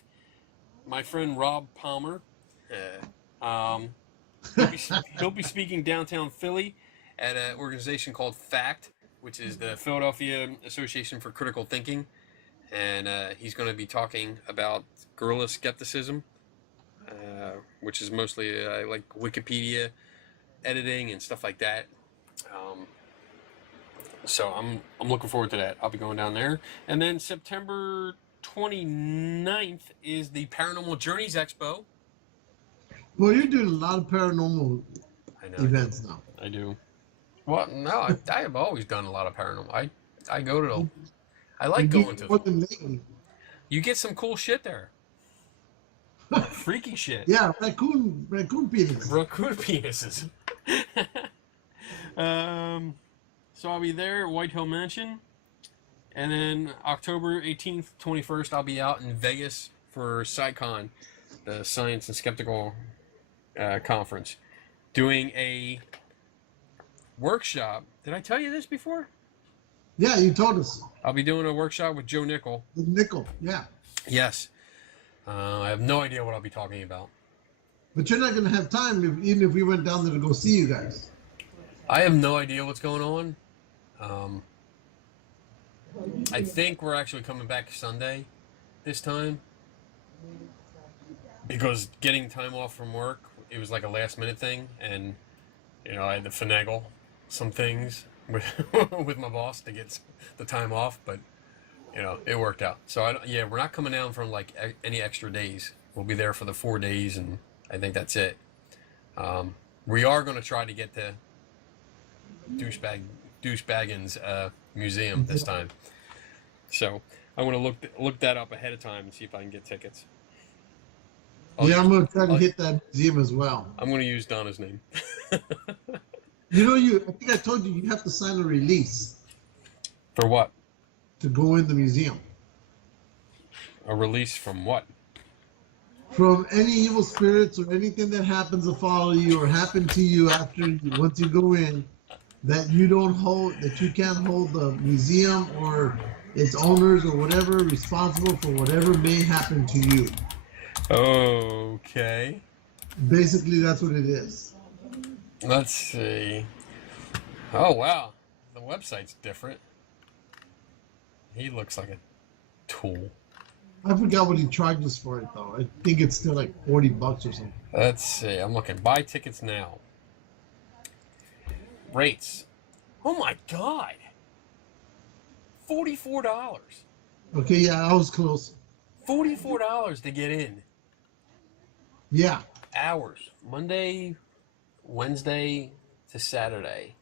my friend Rob Palmer, he'll be speaking downtown Philly at an organization called FACT, which is the Philadelphia Association for Critical Thinking, and he's going to be talking about guerrilla skepticism, which is mostly like Wikipedia editing and stuff like that. So I'm looking forward to that. I'll be going down there. And then September 29th is the Paranormal Journeys Expo. Well, you're doing a lot of paranormal events now. I do. Well, no, I have always done a lot of paranormal. I go to them. I like going to them. You get some cool shit there. Freaky shit. Yeah, raccoon penises. Raccoon penises. So I'll be there at White Hill Mansion. And then October 18th, 21st, I'll be out in Vegas for SciCon, the Science and Skeptical Conference, doing a workshop. Did I tell you this before? Yeah, you told us. I'll be doing a workshop with Joe Nickel. With Nickel, yeah. Yes. I have no idea what I'll be talking about. But you're not going to have time even if we went down there to go see you guys. I have no idea what's going on. I think we're actually coming back Sunday this time, because getting time off from work, it was like a last minute thing, and I had to finagle some things with with my boss to get the time off, but it worked out. So we're not coming down from like any extra days. We'll be there for the 4 days, and I think that's it. We are going to try to get to Douchebaggins museum this time. So I'm going to look that up ahead of time and see if I can get tickets. I'm going to try to hit that museum as well. I'm going to use Donna's name. I think I told you have to sign a release. For what? To go in the museum. A release from what? From any evil spirits or anything that happens to follow you or happen to you once you go in, that you can't hold the museum or its owners or whatever responsible for whatever may happen to you. Okay. Basically, that's what it is. Let's see. Oh, wow. The website's different. He looks like a tool. I forgot what he charges for it, though. I think it's still like $40 or something. Let's see. I'm looking. Buy tickets now. Rates. Oh, my God. $44. Okay, yeah, I was close. $44 to get in. Yeah. Hours. Monday, Wednesday to Saturday.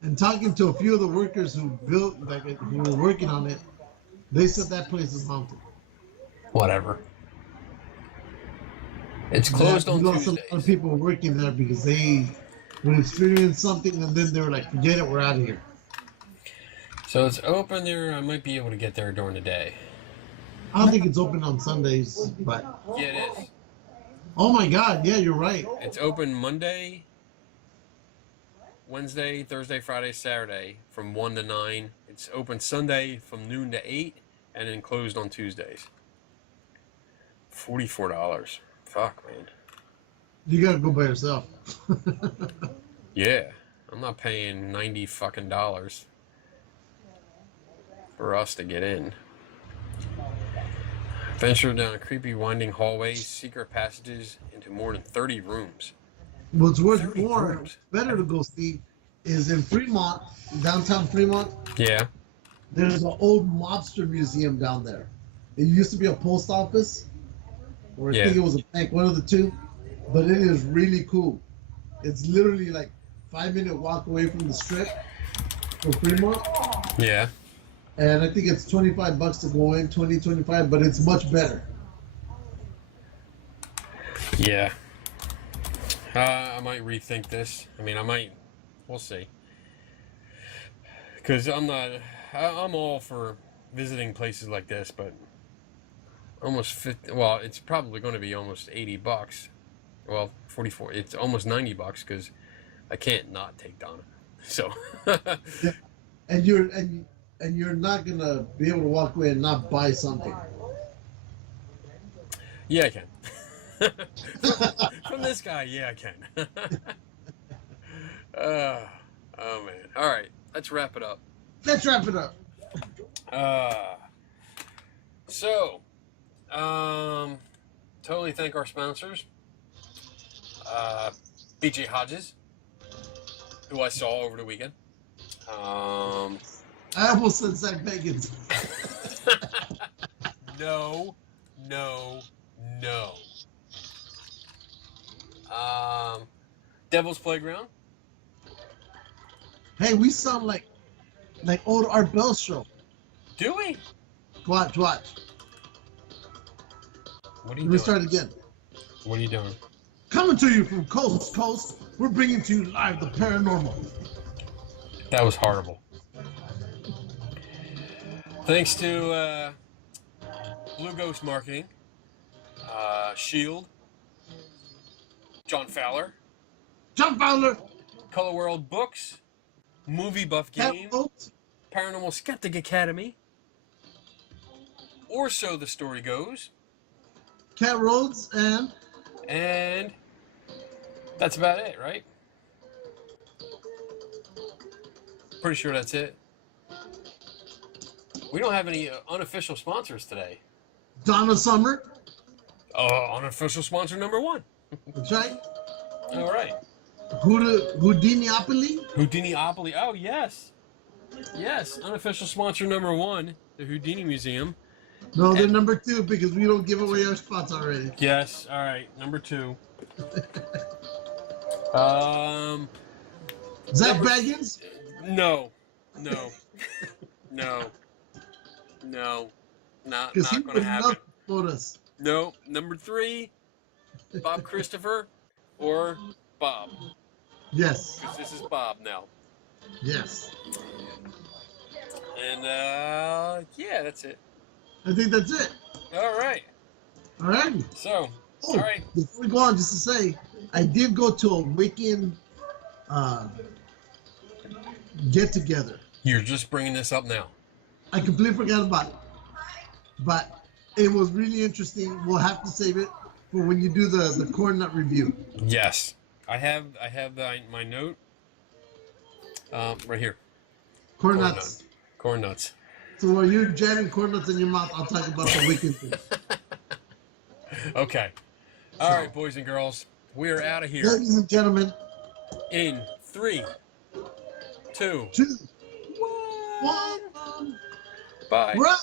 And talking to a few of the workers who were working on it, they said that place is haunted. Whatever. It's closed on Tuesdays. A lot of people working there because they would experience something and then they were like, forget it, we're out of here. So it's open there. I might be able to get there during the day. I don't think it's open on Sundays, but... Yeah, it is. Oh my God, yeah, you're right. It's open Monday, Wednesday, Thursday, Friday, Saturday from 1 to 9. It's open Sunday from noon to 8, and then closed on Tuesdays. $44. Fuck, man. You gotta go by yourself. Yeah, I'm not paying $90 fucking for us to get in. Venture down creepy winding hallways, secret passages into more than 30 rooms. What's worth 30 more, rooms. better to go see is in Fremont, downtown Fremont. Yeah. There's an old mobster museum down there. It used to be a post office, or I Yeah. think it was a bank, one of the two. But it is really cool. It's literally like 5-minute walk away from the strip from Fremont. Yeah. And I think it's $25 to go in, 25, but it's much better. Yeah. I might rethink this. I mean, I might. We'll see. Because I'm all for visiting places like this, but almost 50. Well, it's probably going to be almost $80. Well, 44. It's almost $90 because I can't not take Donna. So. And you're not gonna be able to walk away and not buy something. Yeah, I can. From this guy, yeah, I can. Oh man. All right, let's wrap it up. Let's wrap it up. So, totally thank our sponsors. BJ Hodges, who I saw over the weekend. I almost said Zach Bagans. No. Devil's Playground. Hey, we sound like old Art Bell show. Do we? Watch. What are Let you me doing? start again. What are you doing? Coming to you from coast to coast, we're bringing to you live the paranormal. That was horrible. Thanks to Blue Ghost Marketing, Shield, John Fowler, Color World Books, Movie Buff Cat Game, Roads, Paranormal Skeptic Academy, or so the story goes, Cat Roads, and that's about it, right? Pretty sure that's it. We don't have any unofficial sponsors today. Donna Summer. Unofficial sponsor number 1. That's right. All right. Houdiniopoly. Houdiniopoly. Oh, yes. Yes. Unofficial sponsor number 1, the Houdini Museum. No, they're number 2 because we don't give away our spots already. Yes. All right. Number 2. Zach Baggins. No. Not going to happen. Us. No. Number 3, Bob Christopher or Bob. Yes. Because this is Bob now. Yes. And, yeah, that's it. I think that's it. All right. All right. So, Oh, all right. before we go on, just to say, I did go to a weekend get-together. You're just bringing this up now. I completely forgot about it. But it was really interesting. We'll have to save it for when you do the corn nut review. Yes. I have my note right here. Corn nuts. Corn nuts. So while you're jamming corn nuts in your mouth, I'll talk about the weekend thing. Okay. All right, boys and girls. We are out of here. Ladies and gentlemen, In 3, 2, 2, 1. 1. Bye. We're out.